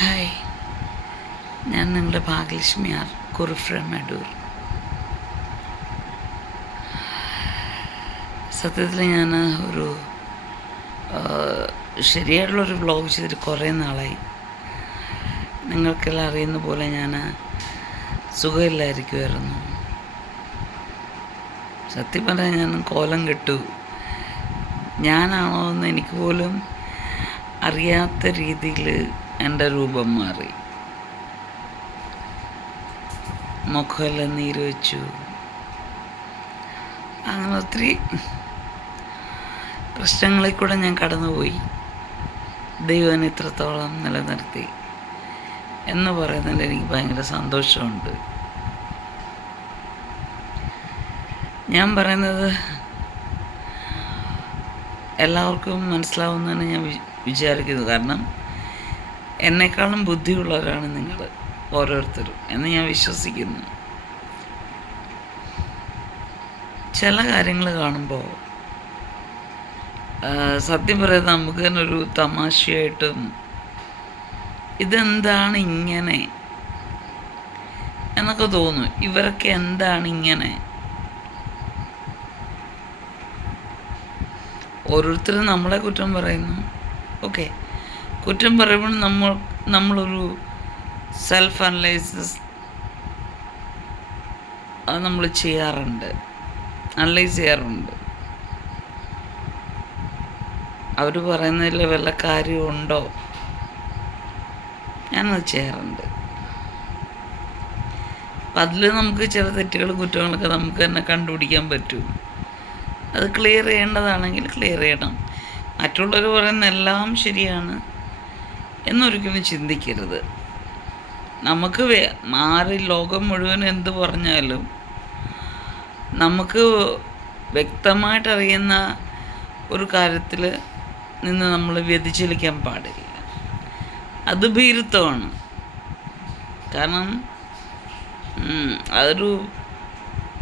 Hi, ഞാൻ നിങ്ങളുടെ Bhagyalakshmi R കുറുഫ്രം Adoor. സത്യത്തിൽ ഞാൻ ഒരു ശരിയായിട്ടുള്ളൊരു വ്ളോഗ് ചെയ്തിട്ട് കുറേ നാളായി. നിങ്ങൾക്കെല്ലാം അറിയുന്ന പോലെ ഞാൻ സുഖമില്ലായിരിക്കുമായിരുന്നു. സത്യം പറഞ്ഞാൽ ഞാൻ കോലം കെട്ടു. ഞാനാണോ എന്ന് എനിക്ക് പോലും അറിയാത്ത രീതിയിൽ എൻ്റെ രൂപം മാറി. മുഖമെല്ലാം നീര് വെച്ചു. അങ്ങനെ ഒത്തിരി പ്രശ്നങ്ങളിൽ കൂടെ ഞാൻ കടന്നുപോയി. ദൈവം ഇത്രത്തോളം നിലനിർത്തി എന്ന് പറയുന്നതിൽ എനിക്ക് ഭയങ്കര സന്തോഷമുണ്ട്. ഞാൻ പറയുന്നത് എല്ലാവർക്കും മനസ്സിലാവുമെന്നാണ് ഞാൻ വിചാരിക്കുന്നത്. കാരണം എന്നെക്കാളും ബുദ്ധിയുള്ളവരാണ് നിങ്ങൾ ഓരോരുത്തരും എന്ന് ഞാൻ വിശ്വസിക്കുന്നു. ചില കാര്യങ്ങൾ കാണുമ്പോൾ സത്യം പറയുന്നത് നമുക്ക് തന്നെ ഒരു തമാശയായിട്ടും ഇതെന്താണ് ഇങ്ങനെ എന്നൊക്കെ തോന്നും. ഇവരൊക്കെ എന്താണ് ഇങ്ങനെ? ഓരോരുത്തരും നമ്മളെ കുറ്റം പറയുന്നു. ഓക്കെ, കുറ്റം പറയുമ്പോൾ നമ്മളൊരു സെൽഫ് അനലൈസിസ് അത് നമ്മൾ അനലൈസ് ചെയ്യാറുണ്ട്. അവർ പറയുന്നതിൽ വല്ല കാര്യമുണ്ടോ? ഞാനത് ചെയ്യാറുണ്ട്. അപ്പം അതിൽ നമുക്ക് ചില തെറ്റുകളും കുറ്റങ്ങളൊക്കെ നമുക്ക് തന്നെ കണ്ടുപിടിക്കാൻ പറ്റും. അത് ക്ലിയർ ചെയ്യേണ്ടതാണെങ്കിൽ ക്ലിയർ ചെയ്യണം. മറ്റുള്ളവർ പറയുന്ന എല്ലാം ശരിയാണ് എന്നൊരിക്കലും ചിന്തിക്കരുത്. നമുക്ക് ലോകം മുഴുവൻ എന്ത് പറഞ്ഞാലും നമുക്ക് വ്യക്തമായിട്ടറിയുന്ന ഒരു കാര്യത്തിൽ നിന്ന് നമ്മൾ വ്യതിചലിക്കാൻ പാടില്ല. അത് ഭീരുത്വമാണ്. കാരണം അതൊരു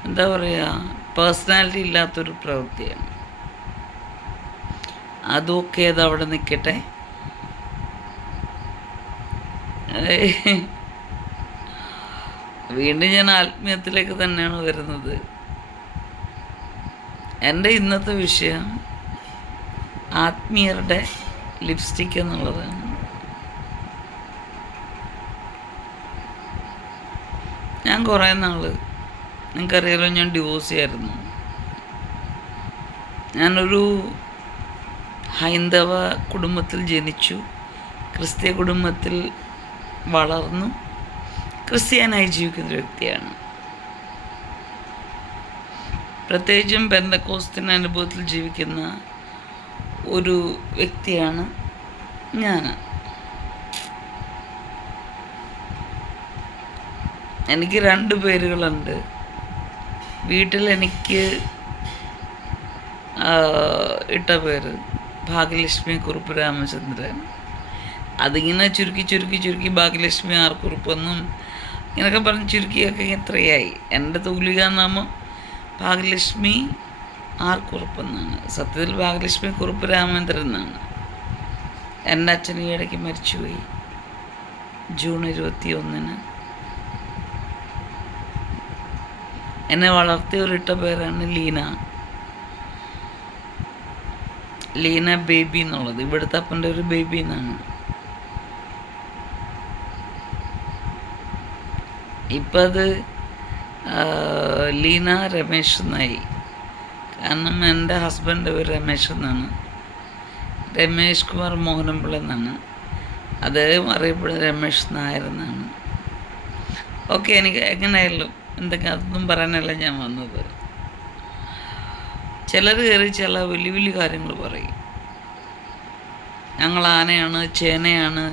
എന്താ പറയുക, പേഴ്സണാലിറ്റി ഇല്ലാത്തൊരു പ്രവൃത്തിയാണ്. അതൊക്കെ അതവിടെ നിൽക്കട്ടെ. വീണ്ടും ഞാൻ ആത്മീയത്തിലേക്ക് തന്നെയാണ് വരുന്നത്. എൻ്റെ ഇന്നത്തെ വിഷയം ആത്മീയരുടെ ലിപ്സ്റ്റിക് എന്നുള്ളതാണ്. ഞാൻ കുറേ നാൾ, നിങ്ങൾക്കറിയാലോ, ഞാൻ ഡിവോഴ്സ് ചെയ്യായിരുന്നു. ഞാനൊരു ഹൈന്ദവ കുടുംബത്തിൽ ജനിച്ചു, ക്രിസ്ത്യ കുടുംബത്തിൽ വളർന്നു, ക്രിസ്ത്യാനായി ജീവിക്കുന്ന ഒരു വ്യക്തിയാണ്. പ്രത്യേകിച്ചും പെന്തക്കോസ്തിൻ്റെ അനുഭവത്തിൽ ജീവിക്കുന്ന ഒരു വ്യക്തിയാണ് ഞാൻ. എനിക്ക് 2 പേരുകളുണ്ട്. വീട്ടിൽ എനിക്ക് ഇട്ട പേര് ഭാഗ്യലക്ഷ്മി കുറുപ്പ് രാമചന്ദ്രൻ. അതിങ്ങനെ ചുരുക്കി ഭാഗ്യലക്ഷ്മി ആർ കുറുപ്പെന്നും ഇങ്ങനെയൊക്കെ പറഞ്ഞ് ചുരുക്കിയൊക്കെ എത്രയായി. എൻ്റെ തൂലികാനാമം ഭാഗ്യലക്ഷ്മി ആർ കുറുപ്പെന്നാണ്. സത്യത്തിൽ ഭാഗ്യലക്ഷ്മി കുറുപ്പ് രാമചന്ദ്രൻ എന്നാണ്. എൻ്റെ അച്ഛൻ ഈ ഇടയ്ക്ക് മരിച്ചുപോയി, ജൂൺ 21-ന്. എന്നെ വളർത്തിയവരിട്ട പേരാണ് ലീന ബേബി എന്നുള്ളത്. ഇവിടുത്തെ അപ്പൻ്റെ ഒരു ബേബി എന്നാണ്. ഇപ്പം അത് ലീന രമേശ് എന്നായി. കാരണം എൻ്റെ ഹസ്ബൻഡ് പേര് രമേശ് എന്നാണ്. രമേശ് കുമാർ മോഹനപിള്ള എന്നാണ്. അദ്ദേഹം അറിയപ്പെടുന്നത് രമേശ് നായർ എന്നാണ്. ഓക്കെ, എനിക്ക് എങ്ങനെയായാലും എന്തൊക്കെ അതൊന്നും പറയാനല്ല ഞാൻ വന്നത്. ചിലർ കയറി ചില വലിയ വലിയ കാര്യങ്ങൾ പറയും. ഞങ്ങൾ ആനയാണ്, ചേനയാണ്,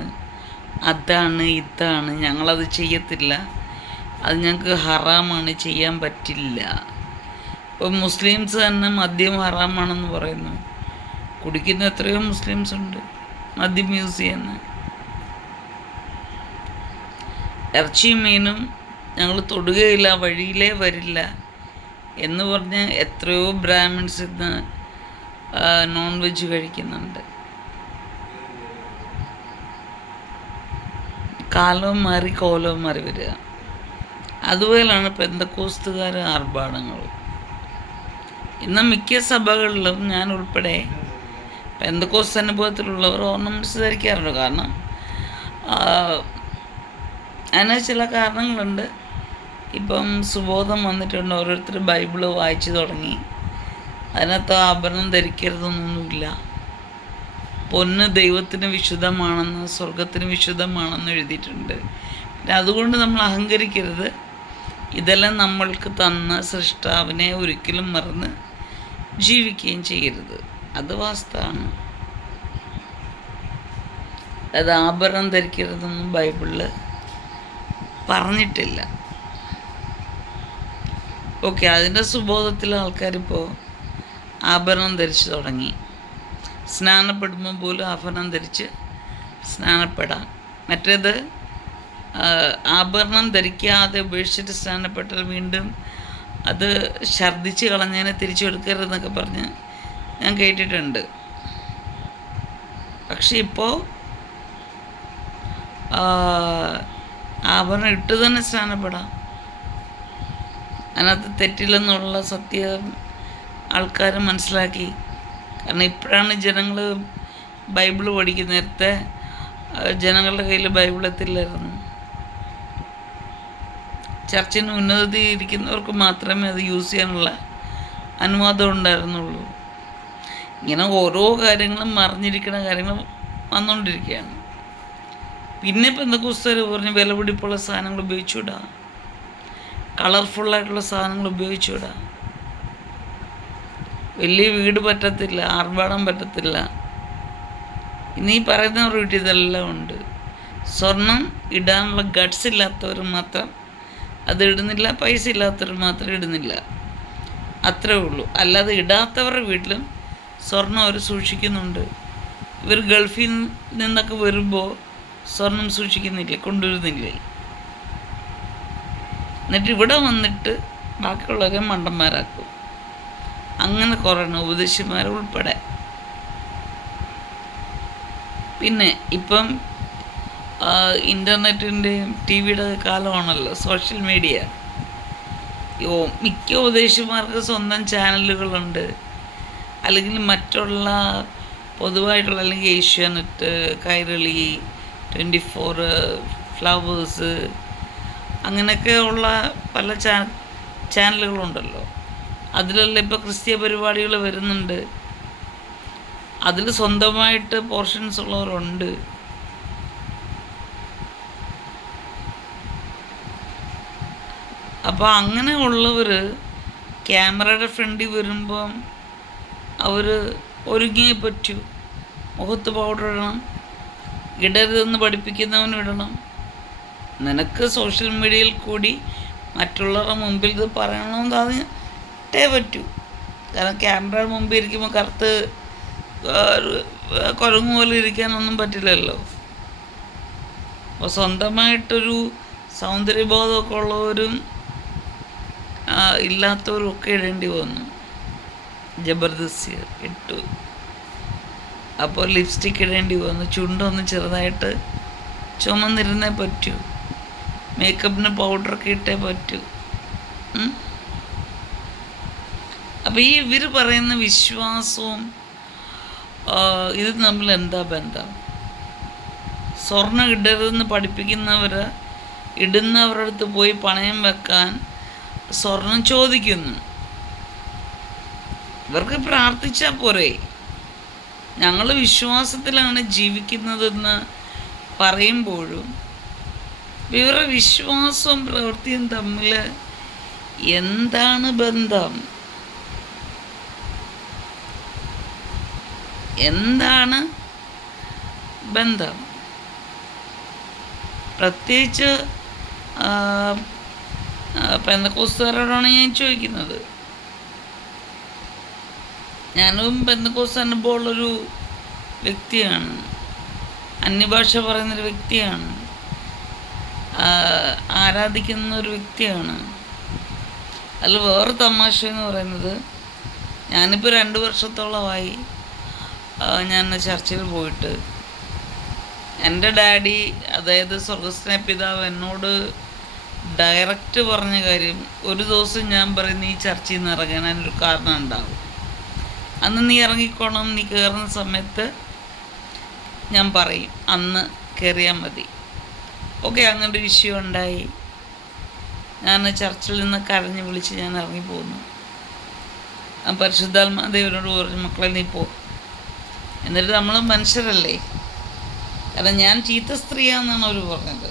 അതാണ് ഇതാണ്, ഞങ്ങളത് ചെയ്യത്തില്ല, അത് ഞങ്ങൾക്ക് ഹറാമാണ്, ചെയ്യാൻ പറ്റില്ല. ഇപ്പോൾ മുസ്ലിംസ് തന്നെ മദ്യം ഹറാമാണെന്ന് പറയുന്നു. കുടിക്കുന്ന എത്രയോ മുസ്ലിംസ് ഉണ്ട് മദ്യം യൂസ് ചെയ്യുന്ന. ഇറച്ചിയും മീനും ഞങ്ങൾ തൊടുകയില്ല, വഴിയിലേ വരില്ല എന്ന് പറഞ്ഞ് എത്രയോ ബ്രാഹ്മിൻസ് ഇന്ന് നോൺ വെജ് കഴിക്കുന്നുണ്ട്. കാലവും മാറി കോലവും മാറി വരിക. അതുപോലെയാണ് പെന്തക്കോസ്തുകാർ ആർഭാടങ്ങൾ. ഇന്ന് മിക്ക സഭകളിലും ഞാൻ ഉൾപ്പെടെ പെന്തക്കോസ്ത് അനുഭവത്തിലുള്ളവർ ഓർണമെൻറ്റ്സ് ധരിക്കാറുണ്ട്. കാരണം അതിന് ചില കാരണങ്ങളുണ്ട്. ഇപ്പം സുബോധം വന്നിട്ടുണ്ട്, ഓരോരുത്തർ ബൈബിള് വായിച്ചു തുടങ്ങി. അതിനകത്ത് ആഭരണം ധരിക്കരുതെന്നൊന്നുമില്ല. പൊന്ന് ദൈവത്തിന് വിശുദ്ധമാണെന്ന്, സ്വർഗത്തിന് വിശുദ്ധമാണെന്ന് എഴുതിയിട്ടുണ്ട്. പിന്നെ അതുകൊണ്ട് നമ്മൾ അഹങ്കരിക്കരുത്. ഇതെല്ലാം നമ്മൾക്ക് തന്ന സൃഷ്ടാവിനെ ഒരിക്കലും മറന്ന് ജീവിക്കുകയും ചെയ്യരുത്. അത് വാസ്തവമാണ്. അത് ആഭരണം ധരിക്കരുതെന്നും ബൈബിളിൽ പറഞ്ഞിട്ടില്ല. ഓക്കെ, അതിൻ്റെ സുബോധത്തിൽ ആൾക്കാരിപ്പോൾ ആഭരണം ധരിച്ചു തുടങ്ങി. സ്നാനപ്പെടുമ്പോൾ പോലും ആഭരണം ധരിച്ച് സ്നാനപ്പെടാം. മറ്റേത് ആഭരണം ധരിക്കാതെ ഉപേക്ഷിച്ചിട്ട് സ്നാനപ്പെട്ടാൽ വീണ്ടും അത് ഛർദ്ദിച്ച് കളഞ്ഞതിനെ തിരിച്ചെടുക്കരുതെന്നൊക്കെ പറഞ്ഞ് ഞാൻ കേട്ടിട്ടുണ്ട്. പക്ഷെ ഇപ്പോൾ ആഭരണം ഇട്ട് തന്നെ സ്നാനപ്പെടാം. അതിനകത്ത് തെറ്റില്ലെന്നുള്ള സത്യം ആൾക്കാർ മനസ്സിലാക്കി. കാരണം ഇപ്പോഴാണ് ജനങ്ങൾ ബൈബിള് പഠിക്കുന്നത്. നേരത്തെ ജനങ്ങളുടെ കയ്യിൽ ബൈബിൾ എത്തില്ലായിരുന്നു. ചർച്ചിന് ഉന്നതി ഇരിക്കുന്നവർക്ക് മാത്രമേ അത് യൂസ് ചെയ്യാനുള്ള അനുവാദം ഉണ്ടായിരുന്നുള്ളൂ. ഇങ്ങനെ ഓരോ കാര്യങ്ങളും മറിഞ്ഞിരിക്കുന്ന കാര്യങ്ങൾ വന്നുകൊണ്ടിരിക്കുകയാണ്. പിന്നെ ഇപ്പം എന്തൊക്കെ പുസ്തകം പറഞ്ഞ് വിലപിടിപ്പുള്ള സാധനങ്ങൾ ഉപയോഗിച്ചുവിടാം, കളർഫുള്ളായിട്ടുള്ള സാധനങ്ങൾ ഉപയോഗിച്ചുവിടാം. വലിയ വീട് പറ്റത്തില്ല, ആർഭാടം പറ്റത്തില്ല. ഇന്ന് ഈ പറയുന്നവർ വീട്ടിൽ ഇതെല്ലാം ഉണ്ട്. സ്വർണം ഇടാനുള്ള ഗട്ട്സ് ഇല്ലാത്തവർ മാത്രം അത് ഇടുന്നില്ല, പൈസ ഇല്ലാത്തവർ മാത്രം ഇടുന്നില്ല, അത്രേ ഉള്ളൂ. അല്ലാതെ ഇടാത്തവരുടെ വീട്ടിലും സ്വർണം അവർ സൂക്ഷിക്കുന്നുണ്ട്. ഇവർ ഗൾഫിൽ നിന്നൊക്കെ വരുമ്പോൾ സ്വർണം സൂക്ഷിക്കുന്നില്ലേ, കൊണ്ടുവരുന്നില്ലേ? എന്നിട്ട് ഇവിടെ വന്നിട്ട് ബാക്കിയുള്ളവരെ മണ്ടന്മാരാക്കും. അങ്ങനെ കുറേ ഉപദേശിമാർ ഉൾപ്പെടെ. പിന്നെ ഇപ്പം ഇൻ്റർനെറ്റിൻ്റെയും ടി വിയുടെ കാലമാണല്ലോ, സോഷ്യൽ മീഡിയ. മിക്ക ഉപദേശിമാർക്ക് സ്വന്തം ചാനലുകളുണ്ട്. അല്ലെങ്കിൽ മറ്റുള്ള പൊതുവായിട്ടുള്ള, അല്ലെങ്കിൽ ഏഷ്യാനെറ്റ്, കൈരളി, 24, ഫ്ലവേഴ്സ്, അങ്ങനെയൊക്കെ ഉള്ള പല ചാനലുകളുണ്ടല്ലോ. അതിലെല്ലാം ഇപ്പോൾ ക്രിസ്തീയ പരിപാടികൾ വരുന്നുണ്ട്. അതിൽ സ്വന്തമായിട്ട് പോർഷൻസ് ഉള്ളവരുണ്ട്. അപ്പോൾ അങ്ങനെ ഉള്ളവർ ക്യാമറയുടെ ഫ്രണ്ടിൽ വരുമ്പം അവർ ഒരുങ്ങിയേ പറ്റൂ. മുഖത്ത് പൗഡർ ഇടണം, ഇടരുതെന്ന് പഠിപ്പിക്കുന്നവനും ഇടണം. നിനക്ക് സോഷ്യൽ മീഡിയയിൽ കൂടി മറ്റുള്ളവരുടെ മുമ്പിൽ ഇത് പറയണമെന്ന് അതിട്ടേ പറ്റൂ. കാരണം ക്യാമറയുടെ മുമ്പിൽ ഇരിക്കുമ്പോൾ കറുത്ത് കുരങ്ങ് പോലെ ഇരിക്കാനൊന്നും പറ്റില്ലല്ലോ. അപ്പോൾ സ്വന്തമായിട്ടൊരു സൗന്ദര്യബോധമൊക്കെ ഉള്ളവരും ഇല്ലാത്തവരും ഒക്കെ ഇടേണ്ടി വന്നു. ജബർദസ്തി ഇട്ടു. അപ്പോൾ ലിപ്സ്റ്റിക്ക് ഇടേണ്ടി വന്നു. ചുണ്ടൊന്ന് ചെറുതായിട്ട് ചുമന്നിരുന്നേ പറ്റൂ. മേക്കപ്പിന് പൗഡറൊക്കെ ഇട്ടേ പറ്റൂ. അപ്പോൾ ഈ ഇവർ പറയുന്ന വിശ്വാസവും ഇത് തമ്മിൽ എന്താ ബന്ധം? സ്വർണ്ണം ഇടരുതെന്ന് പഠിപ്പിക്കുന്നവർ ഇടുന്നവരുടെ അടുത്ത് പോയി പണയം വെക്കാൻ സ്വർണം ചോദിക്കുന്നു. ഇവർക്ക് പ്രാർത്ഥിച്ചാൽ പോരെ? ഞങ്ങൾ വിശ്വാസത്തിലാണ് ജീവിക്കുന്നതെന്ന് പറയുമ്പോഴും ഇവരുടെ വിശ്വാസവും പ്രവൃത്തിയും തമ്മിൽ എന്താണ് ബന്ധം? എന്താണ് ബന്ധം? പ്രത്യേകിച്ച് പെന്തക്കോസ്തുകാരോടാണ് ഞാൻ ചോദിക്കുന്നത്. ഞാനും പെന്തക്കോസ്ത് അനുഭവമുള്ളൊരു വ്യക്തിയാണ്, അന്യഭാഷ പറയുന്നൊരു വ്യക്തിയാണ്, ആരാധിക്കുന്ന ഒരു വ്യക്തിയാണ്. അതിൽ വേറെ തമാശ എന്ന് പറയുന്നത്, ഞാനിപ്പോൾ 2 വർഷത്തോളമായി ഞാൻ ചർച്ചിൽ പോയിട്ട്. എൻ്റെ ഡാഡി, അതായത് സ്വർഗസ്നായ പിതാവ്, എന്നോട് ഡയറക്റ്റ് പറഞ്ഞ കാര്യം, ഒരു ദിവസം ഞാൻ പറയും നീ ചർച്ചയിൽ നിന്ന് ഇറങ്ങാൻ അതിനൊരു കാരണം ഉണ്ടാവും. അന്ന് നീ ഇറങ്ങിക്കോണം, നീ കയറുന്ന സമയത്ത് ഞാൻ പറയും, അന്ന് കയറിയാൽ മതി. ഓക്കെ, അങ്ങനെ ഒരു ഇഷ്യൂ ഉണ്ടായി. ഞാൻ ചർച്ചിൽ നിന്ന് കരഞ്ഞ് വിളിച്ച് ഞാൻ ഇറങ്ങിപ്പോന്നു. പരിശുദ്ധാത്മാദേവനോട് പറഞ്ഞു, മക്കളെ നീ പോ. എന്നിട്ട് നമ്മൾ മനുഷ്യരല്ലേ, കാരണം ഞാൻ ചീത്ത സ്ത്രീയാണെന്നാണ് അവർ പറഞ്ഞത്.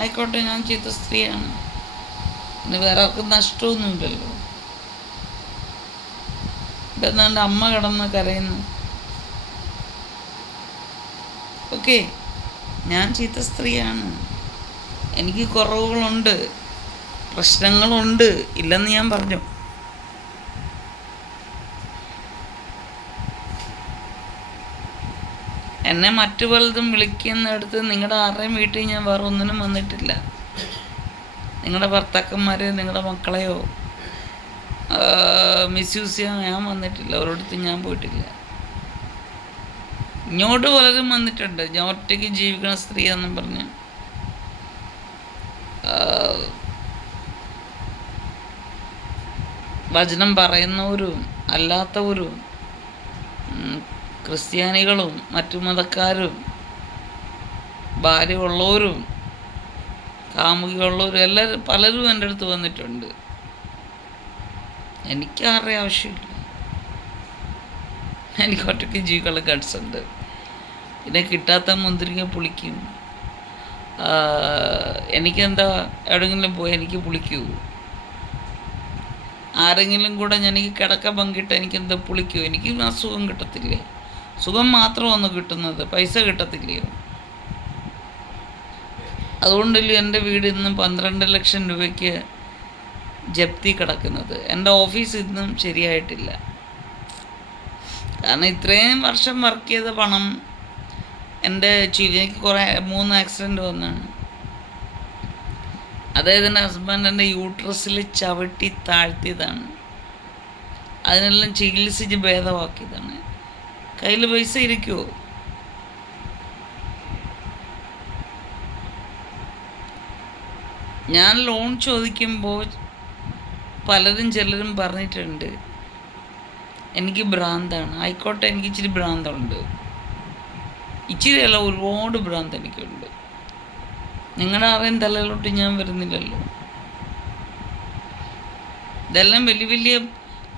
ആയിക്കോട്ടെ, ഞാൻ ചീത്ത സ്ത്രീയാണ്, പിന്നെ വേറെ ആർക്കും നഷ്ടമൊന്നുമില്ലല്ലോ. ഇപ്പം എന്നാണ്ട് അമ്മ കിടന്ന് കരയുന്നു. ഓക്കെ, ഞാൻ ചീത്ത സ്ത്രീയാണ്, എനിക്ക് കുറവുകളുണ്ട്, പ്രശ്നങ്ങളുണ്ട്, ഇല്ലെന്ന് ഞാൻ പറഞ്ഞു. എന്നെ മറ്റു പലതും വിളിക്കുന്നിടത്ത് നിങ്ങളുടെ ആരുടെയും വീട്ടിൽ ഞാൻ വേറെ ഒന്നിനും വന്നിട്ടില്ല. നിങ്ങളുടെ ഭർത്താക്കന്മാരെയോ നിങ്ങളുടെ മക്കളെയോ മിസ്യൂസ് ചെയ്യാൻ ഞാൻ വന്നിട്ടില്ല, ഒരിടത്തും ഞാൻ പോയിട്ടില്ല. ഇങ്ങോട്ട് പലരും വന്നിട്ടുണ്ട്, ഞാൻ ഒറ്റയ്ക്ക് ജീവിക്കണ സ്ത്രീ എന്നും പറഞ്ഞ്. വചനം പറയുന്നവരും അല്ലാത്തവരും, ക്രിസ്ത്യാനികളും മറ്റു മതക്കാരും, ഭാര്യ ഉള്ളവരും കാമുകിയുള്ളവരും എല്ലാവരും പലരും എൻ്റെ അടുത്ത് വന്നിട്ടുണ്ട്. എനിക്ക് ആരുടെ ആവശ്യമില്ല, എനിക്ക് ഒറ്റയ്ക്ക് ജീവിക്കാനുള്ള ഗട്സ് ഉണ്ട്. പിന്നെ കിട്ടാത്ത മുന്തിരിങ്ങ പുളിക്കും. എനിക്കെന്താ, എവിടെയെങ്കിലും പോയി എനിക്ക് പുളിക്കൂ? ആരെങ്കിലും കൂടെ എനിക്ക് കിടക്ക പങ്കിട്ട് എനിക്കെന്താ പുളിക്കൂ? എനിക്ക് ആ സുഖം കിട്ടത്തില്ലേ? സുഖം മാത്രമാണ് കിട്ടുന്നത്, പൈസ കിട്ടത്തില്ലയോ? അതുകൊണ്ടല്ലേ എൻ്റെ വീട് ഇന്നും 12 ലക്ഷം രൂപയ്ക്ക് ജപ്തി കിടക്കുന്നത്. എൻ്റെ ഓഫീസ് ഇന്നും ശരിയായിട്ടില്ല. കാരണം ഇത്രയും വർഷം വർക്ക് ചെയ്ത പണം എൻ്റെ എനിക്ക് 3 ആക്സിഡൻറ്റ് വന്നാണ്. അതായത് എൻ്റെ ഹസ്ബൻഡ് എൻ്റെ യൂട്രസിൽ ചവിട്ടി താഴ്ത്തിയതാണ്, അതിനെല്ലാം ചികിത്സിച്ച് ഭേദമാക്കിയതാണ്. കയ്യിൽ പൈസ ഇരിക്കുമോ? ഞാൻ ലോൺ ചോദിക്കുമ്പോൾ ചിലരും പറഞ്ഞിട്ടുണ്ട് എനിക്ക് ഭ്രാന്താണ്. ആയിക്കോട്ടെ, എനിക്ക് ഇച്ചിരി ഭ്രാന്തുണ്ട്, ഇച്ചിരി അല്ല, ഒരുപാട് ഭ്രാന്ത് എനിക്കുണ്ട്. നിങ്ങളുടെ ആരെയും തലയിലോട്ട് ഞാൻ വരുന്നില്ലല്ലോ. ഇതെല്ലാം വലിയ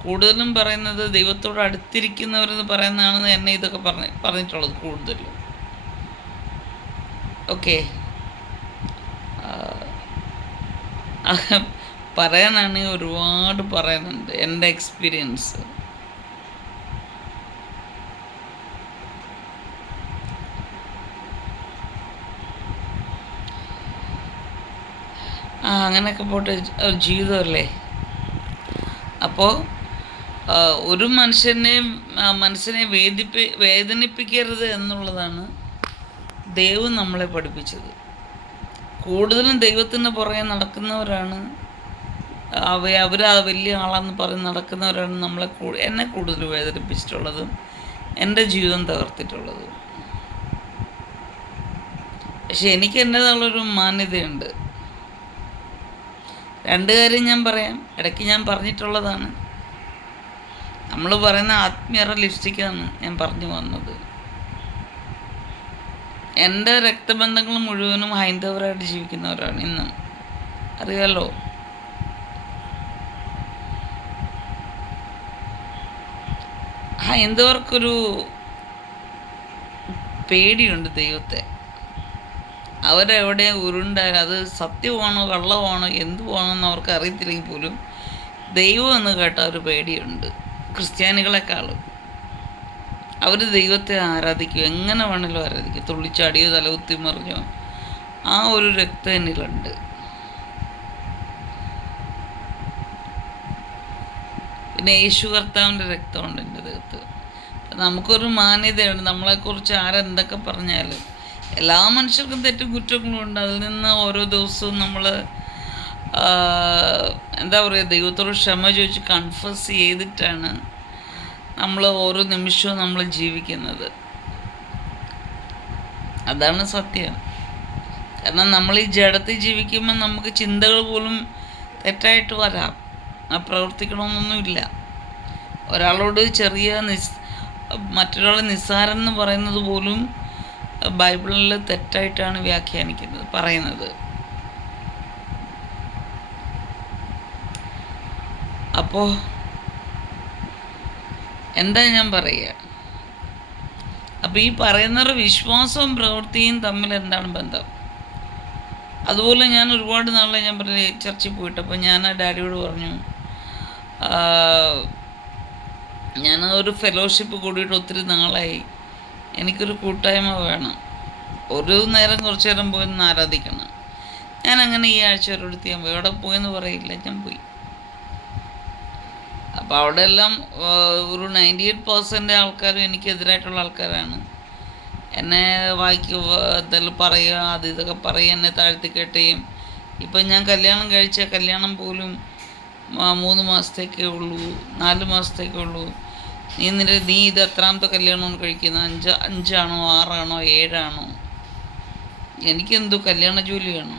കൂടുതലും പറയുന്നത് ദൈവത്തോട് അടുത്തിരിക്കുന്നവരെന്ന് പറയുന്നതാണെന്ന് എന്നെ ഇതൊക്കെ പറഞ്ഞിട്ടുള്ളത് കൂടുതലും. ഓക്കെ, പറയാനാണെങ്കിൽ ഒരുപാട് പറയാനുണ്ട്, എൻ്റെ എക്സ്പീരിയൻസ്. അങ്ങനെയൊക്കെ പോട്ടെ, ജീവിതമല്ലേ. അപ്പോൾ ഒരു മനസ്സിനെ വേദനിപ്പിക്കരുത് എന്നുള്ളതാണ് ദൈവം നമ്മളെ പഠിപ്പിച്ചത്. കൂടുതലും ദൈവത്തിന് പുറകെ നടക്കുന്നവരാണ്, അവർ വലിയ ആളാന്ന് പറഞ്ഞ് നടക്കുന്നവരാണ് എന്നെ കൂടുതൽ വേദനിപ്പിച്ചിട്ടുള്ളതും എൻ്റെ ജീവിതം തകർത്തിട്ടുള്ളതും. പക്ഷെ എനിക്ക് എൻ്റേതുള്ളൊരു മാന്യതയുണ്ട്. 2 കാര്യം ഞാൻ പറയാം, ഇടയ്ക്ക് ഞാൻ പറഞ്ഞിട്ടുള്ളതാണ്. നമ്മൾ പറയുന്ന ആത്മീയറ ലിപ്സ്റ്റിക്കാണ് ഞാൻ പറഞ്ഞു വന്നത്. എൻ്റെ രക്തബന്ധങ്ങൾ മുഴുവനും ഹൈന്ദവരായിട്ട് ജീവിക്കുന്നവരാണ് ഇന്നും, അറിയാലോ. ഹൈന്ദവർക്കൊരു പേടിയുണ്ട് ദൈവത്തെ. അവരെവിടെ ഉരുണ്ടായാലും അത് സത്യമാണോ കള്ളമാണോ എന്തുവാണോന്ന് അവർക്ക് അറിയത്തില്ലെങ്കിൽ പോലും ദൈവം എന്ന് കേട്ട ഒരു പേടിയുണ്ട്. ക്രിസ്ത്യാനികളെക്കാളും അവർ ദൈവത്തെ ആരാധിക്കും, എങ്ങനെ വേണമെങ്കിലും ആരാധിക്കും, തുള്ളിച്ചാടിയോ തലകുത്തി മറിഞ്ഞോ, ആ ഒരു രക്തം എന്നിലുണ്ട്. പിന്നെ യേശു കർത്താവിൻ്റെ രക്തമുണ്ട് എൻ്റെ ദേഹത്ത്. നമുക്കൊരു മാന്യതയുണ്ട്. നമ്മളെക്കുറിച്ച് ആരെന്തൊക്കെ പറഞ്ഞാലും എല്ലാ മനുഷ്യർക്കും തെറ്റും കുറ്റങ്ങളും ഉണ്ട്. അതിൽ നിന്ന് ഓരോ ദിവസവും നമ്മൾ എന്താ പറയുക, ദൈവത്തോട് ക്ഷമ ചോദിച്ച് കൺഫസ് ചെയ്തിട്ടാണ് നമ്മൾ ഓരോ നിമിഷവും നമ്മൾ ജീവിക്കുന്നത്. അതാണ് സത്യം. കാരണം നമ്മൾ ഈ ജഡത്തിൽ ജീവിക്കുമ്പോൾ നമുക്ക് ചിന്തകൾ പോലും തെറ്റായിട്ട് വരാം. ആ പ്രവർത്തിക്കണമെന്നൊന്നുമില്ല. ഒരാളോട് മറ്റൊരാളെ നിസ്സാരം എന്ന് പറയുന്നത് പോലും ബൈബിളിൽ തെറ്റായിട്ടാണ് പറയുന്നത്. അപ്പോൾ എന്താ ഞാൻ പറയുക? അപ്പോൾ ഈ പറയുന്നവരുടെ വിശ്വാസവും പ്രവൃത്തിയും തമ്മിൽ എന്താണ് ബന്ധം? അതുപോലെ ഞാൻ ഒരുപാട് നാളെ ഞാൻ പറഞ്ഞ ചർച്ചിൽ പോയിട്ടപ്പോൾ ഞാൻ ഡാഡിയോട് പറഞ്ഞു, ഞാൻ ഒരു ഫെലോഷിപ്പ് കൂടിയിട്ട് ഒത്തിരി നാളായി, എനിക്കൊരു കൂട്ടായ്മ വേണം, ഒരു നേരം കുറച്ച് നേരം പോയി ഒന്ന് ആരാധിക്കണം. ഞാൻ അങ്ങനെ ഈ ആഴ്ച ഒരിടത്ത് ഞാൻ പോയി. എവിടെ പോയെന്ന് പറയില്ല, ഞാൻ പോയി. അപ്പോൾ അവിടെ എല്ലാം ഒരു 98% ആൾക്കാരും എനിക്കെതിരായിട്ടുള്ള ആൾക്കാരാണ്. എന്നെ എന്തെങ്കിലും പറയുക, ഇതൊക്കെ പറയുക, എന്നെ താഴ്ത്തി കെട്ടുകയും. ഇപ്പം ഞാൻ കല്യാണം കഴിച്ച കല്യാണം പോലും 3 മാസത്തേക്കേ ഉള്ളൂ, 4 മാസത്തേക്കേ ഉള്ളൂ. നീ ഇത് എത്രാമത്തെ കല്യാണമാണ് കഴിക്കുന്നത്? 5 ആണോ 6 ആണോ 7 ആണോ? എനിക്കെന്തോ കല്യാണ ജോലിയാണോ?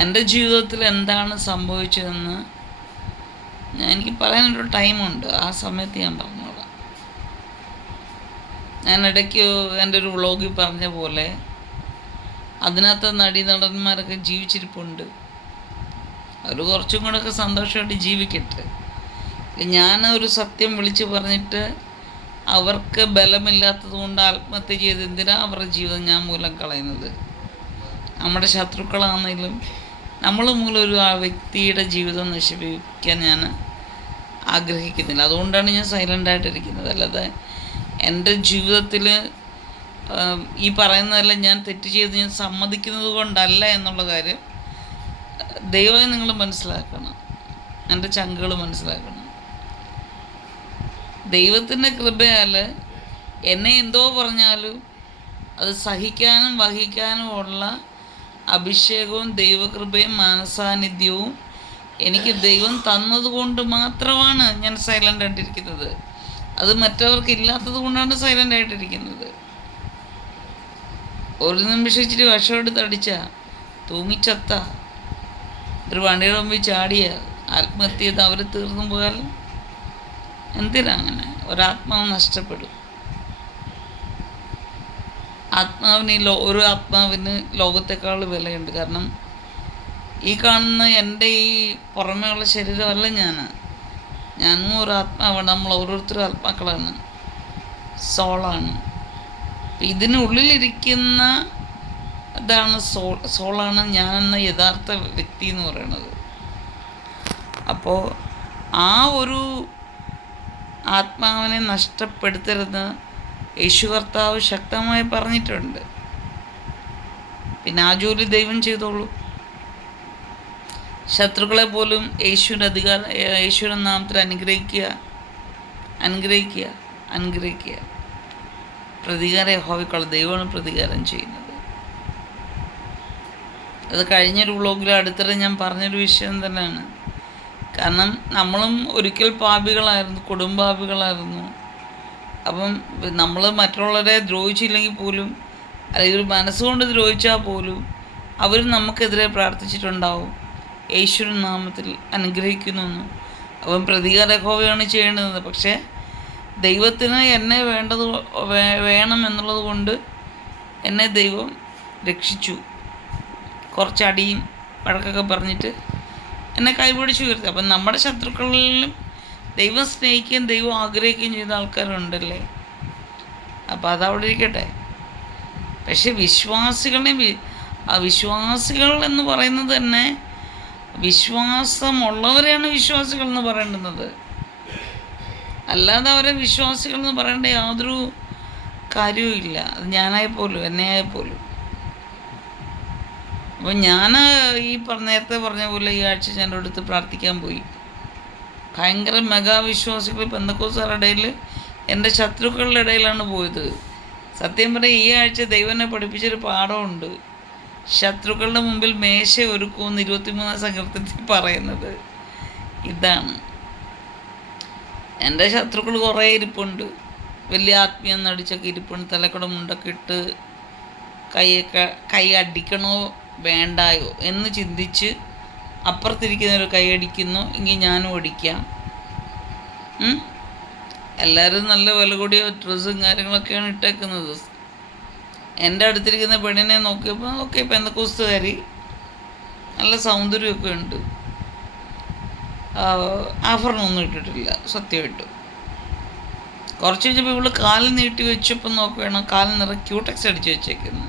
എൻ്റെ ജീവിതത്തിൽ എന്താണ് സംഭവിച്ചതെന്ന് എനിക്ക് പറയാനൊരു ടൈമുണ്ട്. ആ സമയത്ത് ഞാൻ പറഞ്ഞോളാം. ഞാൻ ഇടയ്ക്ക് എൻ്റെ ഒരു വ്ളോഗിൽ പറഞ്ഞ പോലെ അതിനകത്ത് നടന്മാരൊക്കെ ജീവിച്ചിരിപ്പുണ്ട്. അവർ കുറച്ചും കൂടെയൊക്കെ സന്തോഷമായിട്ട് ജീവിക്കട്ടെ. ഞാൻ ഒരു സത്യം വിളിച്ച് പറഞ്ഞിട്ട് അവർക്ക് ബലമില്ലാത്തത് കൊണ്ട് ആത്മഹത്യ ചെയ്ത് എന്തിനാ അവരുടെ ജീവിതം ഞാൻ മൂലം കളയുന്നത്? നമ്മുടെ ശത്രുക്കളാണെങ്കിലും നമ്മൾ മൂലം ഒരു ആ വ്യക്തിയുടെ ജീവിതം നശിപ്പിക്കാൻ ഞാൻ ആഗ്രഹിക്കുന്നില്ല. അതുകൊണ്ടാണ് ഞാൻ സൈലൻ്റായിട്ടിരിക്കുന്നത്. അല്ലാതെ എൻ്റെ ജീവിതത്തിൽ ഈ പറയുന്നതെല്ലാം ഞാൻ തെറ്റ് ചെയ്ത് ഞാൻ സമ്മതിക്കുന്നത് കൊണ്ടല്ല എന്നുള്ള കാര്യം ദയവായി നിങ്ങൾ മനസ്സിലാക്കണം. എൻ്റെ ചങ്കുകൾ മനസ്സിലാക്കണം. ദൈവത്തിൻ്റെ കൃപയാൽ എന്നെ എന്തോ പറഞ്ഞാലും അത് സഹിക്കാനും വഹിക്കാനുമുള്ള അഭിഷേകവും ദൈവകൃപയും മാനസാന്നിധ്യവും എനിക്ക് ദൈവം തന്നതുകൊണ്ട് മാത്രമാണ് ഞാൻ സൈലൻ്റ് ആയിട്ടിരിക്കുന്നത്. അത് മറ്റവർക്ക് ഇല്ലാത്തത് കൊണ്ടാണ് സൈലൻ്റ് ആയിട്ടിരിക്കുന്നത്. ഒരു നിമിഷം ഇച്ചിരി വിഷമെടുത്ത് അടിച്ച, തൂങ്ങിച്ചത്ത, ഒരു വണ്ടിയുടെ മുമ്പിൽ ചാടിയ, ആത്മഹത്യ ചെയ്ത് അവർ തീർന്നു പോയാൽ എന്തിനാ അങ്ങനെ? ഒരാത്മാവ് നഷ്ടപ്പെടും. ഒരു ആത്മാവിന് ലോകത്തെക്കാൾ വിലയുണ്ട്. കാരണം ഈ കാണുന്ന എൻ്റെ ഈ പുറമേയുള്ള ശരീരമല്ല ഞാനും ഒരു ആത്മാവാണ്. നമ്മൾ ഓരോരുത്തരും ആത്മാക്കളാണ്, സോളാണ്. ഇതിനുള്ളിലിരിക്കുന്ന ഇതാണ് സോളാണ് ഞാനെന്ന യഥാർത്ഥ വ്യക്തി എന്ന് പറയുന്നത്. അപ്പോൾ ആ ഒരു ആത്മാവിനെ നഷ്ടപ്പെടുത്തരുത് യേശു കർത്താവ് ശക്തമായി പറഞ്ഞിട്ടുണ്ട്. പിന്നെ ആ ജോലി ദൈവം ചെയ്തോളൂ. ശത്രുക്കളെ പോലും യേശുവിൻ്റെ നാമത്തിൽ അനുഗ്രഹിക്കുക. പ്രതികാരം യഹോവയ്ക്കുള്ള ദൈവമാണ് പ്രതികാരം ചെയ്യുന്നത്. അത് കഴിഞ്ഞൊരു വ്ളോഗിൽ അടുത്തിടെ ഞാൻ പറഞ്ഞൊരു വിഷയം തന്നെയാണ്. കാരണം നമ്മളും ഒരിക്കൽ കൊടുംപാപികളായിരുന്നു. അപ്പം നമ്മൾ മറ്റുള്ളവരെ ദ്രോഹിച്ചില്ലെങ്കിൽ പോലും, അല്ലെങ്കിൽ മനസ്സുകൊണ്ട് ദ്രോഹിച്ചാൽ പോലും അവർ നമുക്കെതിരെ പ്രാർത്ഥിച്ചിട്ടുണ്ടാവും, യേശുവിൻ നാമത്തിൽ അനുഗ്രഹിക്കുന്നു. അവൻ പ്രതികാര യഹോവയാണ് ചെയ്യേണ്ടത്. പക്ഷേ ദൈവത്തിന് എന്നെ വേണം എന്നുള്ളത് കൊണ്ട് എന്നെ ദൈവം രക്ഷിച്ചു. കുറച്ചടിയും വഴക്കൊക്കെ പറഞ്ഞിട്ട് എന്നെ കൈപിടിച്ച് ഉയർത്തി. അപ്പം നമ്മുടെ ശത്രുക്കളിലും ദൈവം സ്നേഹിക്കുകയും ദൈവം ആഗ്രഹിക്കുകയും ചെയ്ത ആൾക്കാരുണ്ടല്ലേ. അപ്പോൾ അതവിടെ ഇരിക്കട്ടെ. പക്ഷെ വിശ്വാസികൾ എന്ന് പറയുന്നത് തന്നെ വിശ്വാസമുള്ളവരെയാണ് വിശ്വാസികൾ എന്ന് പറയേണ്ടുന്നത്. അല്ലാതെ അവരെ വിശ്വാസികൾ എന്ന് പറയേണ്ട യാതൊരു കാര്യവും ഇല്ല. അത് ഞാനായപ്പോലും എന്നെയായപ്പോലും. അപ്പം ഞാൻ നേരത്തെ പറഞ്ഞ പോലെ ഈ ആഴ്ച ഞാൻ അടുത്ത് പ്രാർത്ഥിക്കാൻ പോയി. ഭയങ്കര മെഗാവിശ്വാസികൾ പെന്തക്കോസ്തുകാരുടെ ഇടയിൽ, എൻ്റെ ശത്രുക്കളുടെ ഇടയിലാണ് പോയത്. സത്യം പറഞ്ഞാൽ ഈ ആഴ്ച ദൈവനെ പഠിപ്പിച്ചൊരു പാഠമുണ്ട്. ശത്രുക്കളുടെ മുമ്പിൽ മേശ ഒരുക്കുമെന്ന് 23-ാം സങ്കീർത്തനത്തിൽ പറയുന്നത് ഇതാണ്. എൻ്റെ ശത്രുക്കൾ കുറേ ഇരിപ്പുണ്ട്. വലിയ ആത്മീയം നടിച്ചൊക്കെ ഇരിപ്പുണ്ട്, തലക്കുട മുണ്ടൊക്കെ ഇട്ട് കൈ അടിക്കണോ വേണ്ടായോ എന്ന് ചിന്തിച്ച് അപ്പുറത്തിരിക്കുന്നവർ കൈ അടിക്കുന്നു എങ്കിൽ ഞാനും അടിക്കാം. എല്ലാവരും നല്ല വില കൂടിയ ഡ്രസ്സും കാര്യങ്ങളൊക്കെയാണ് ഇട്ടേക്കുന്നത്. എൻ്റെ അടുത്തിരിക്കുന്ന പെണ്ണിനെ നോക്കിയപ്പോൾ ഓക്കെ പെന്തക്കോസ്തുകാരി, നല്ല സൗന്ദര്യമൊക്കെ ഉണ്ട്, ആഭരണമൊന്നും ഇട്ടിട്ടില്ല സത്യമായിട്ടും. കുറച്ച് കഴിഞ്ഞപ്പോൾ ഇവള് കാലിൽ നീട്ടി വെച്ചപ്പോൾ നോക്കുകയാണ് കാലിൽ നിറയെ ക്യൂടെക്സ് അടിച്ച് വെച്ചേക്കുന്നു.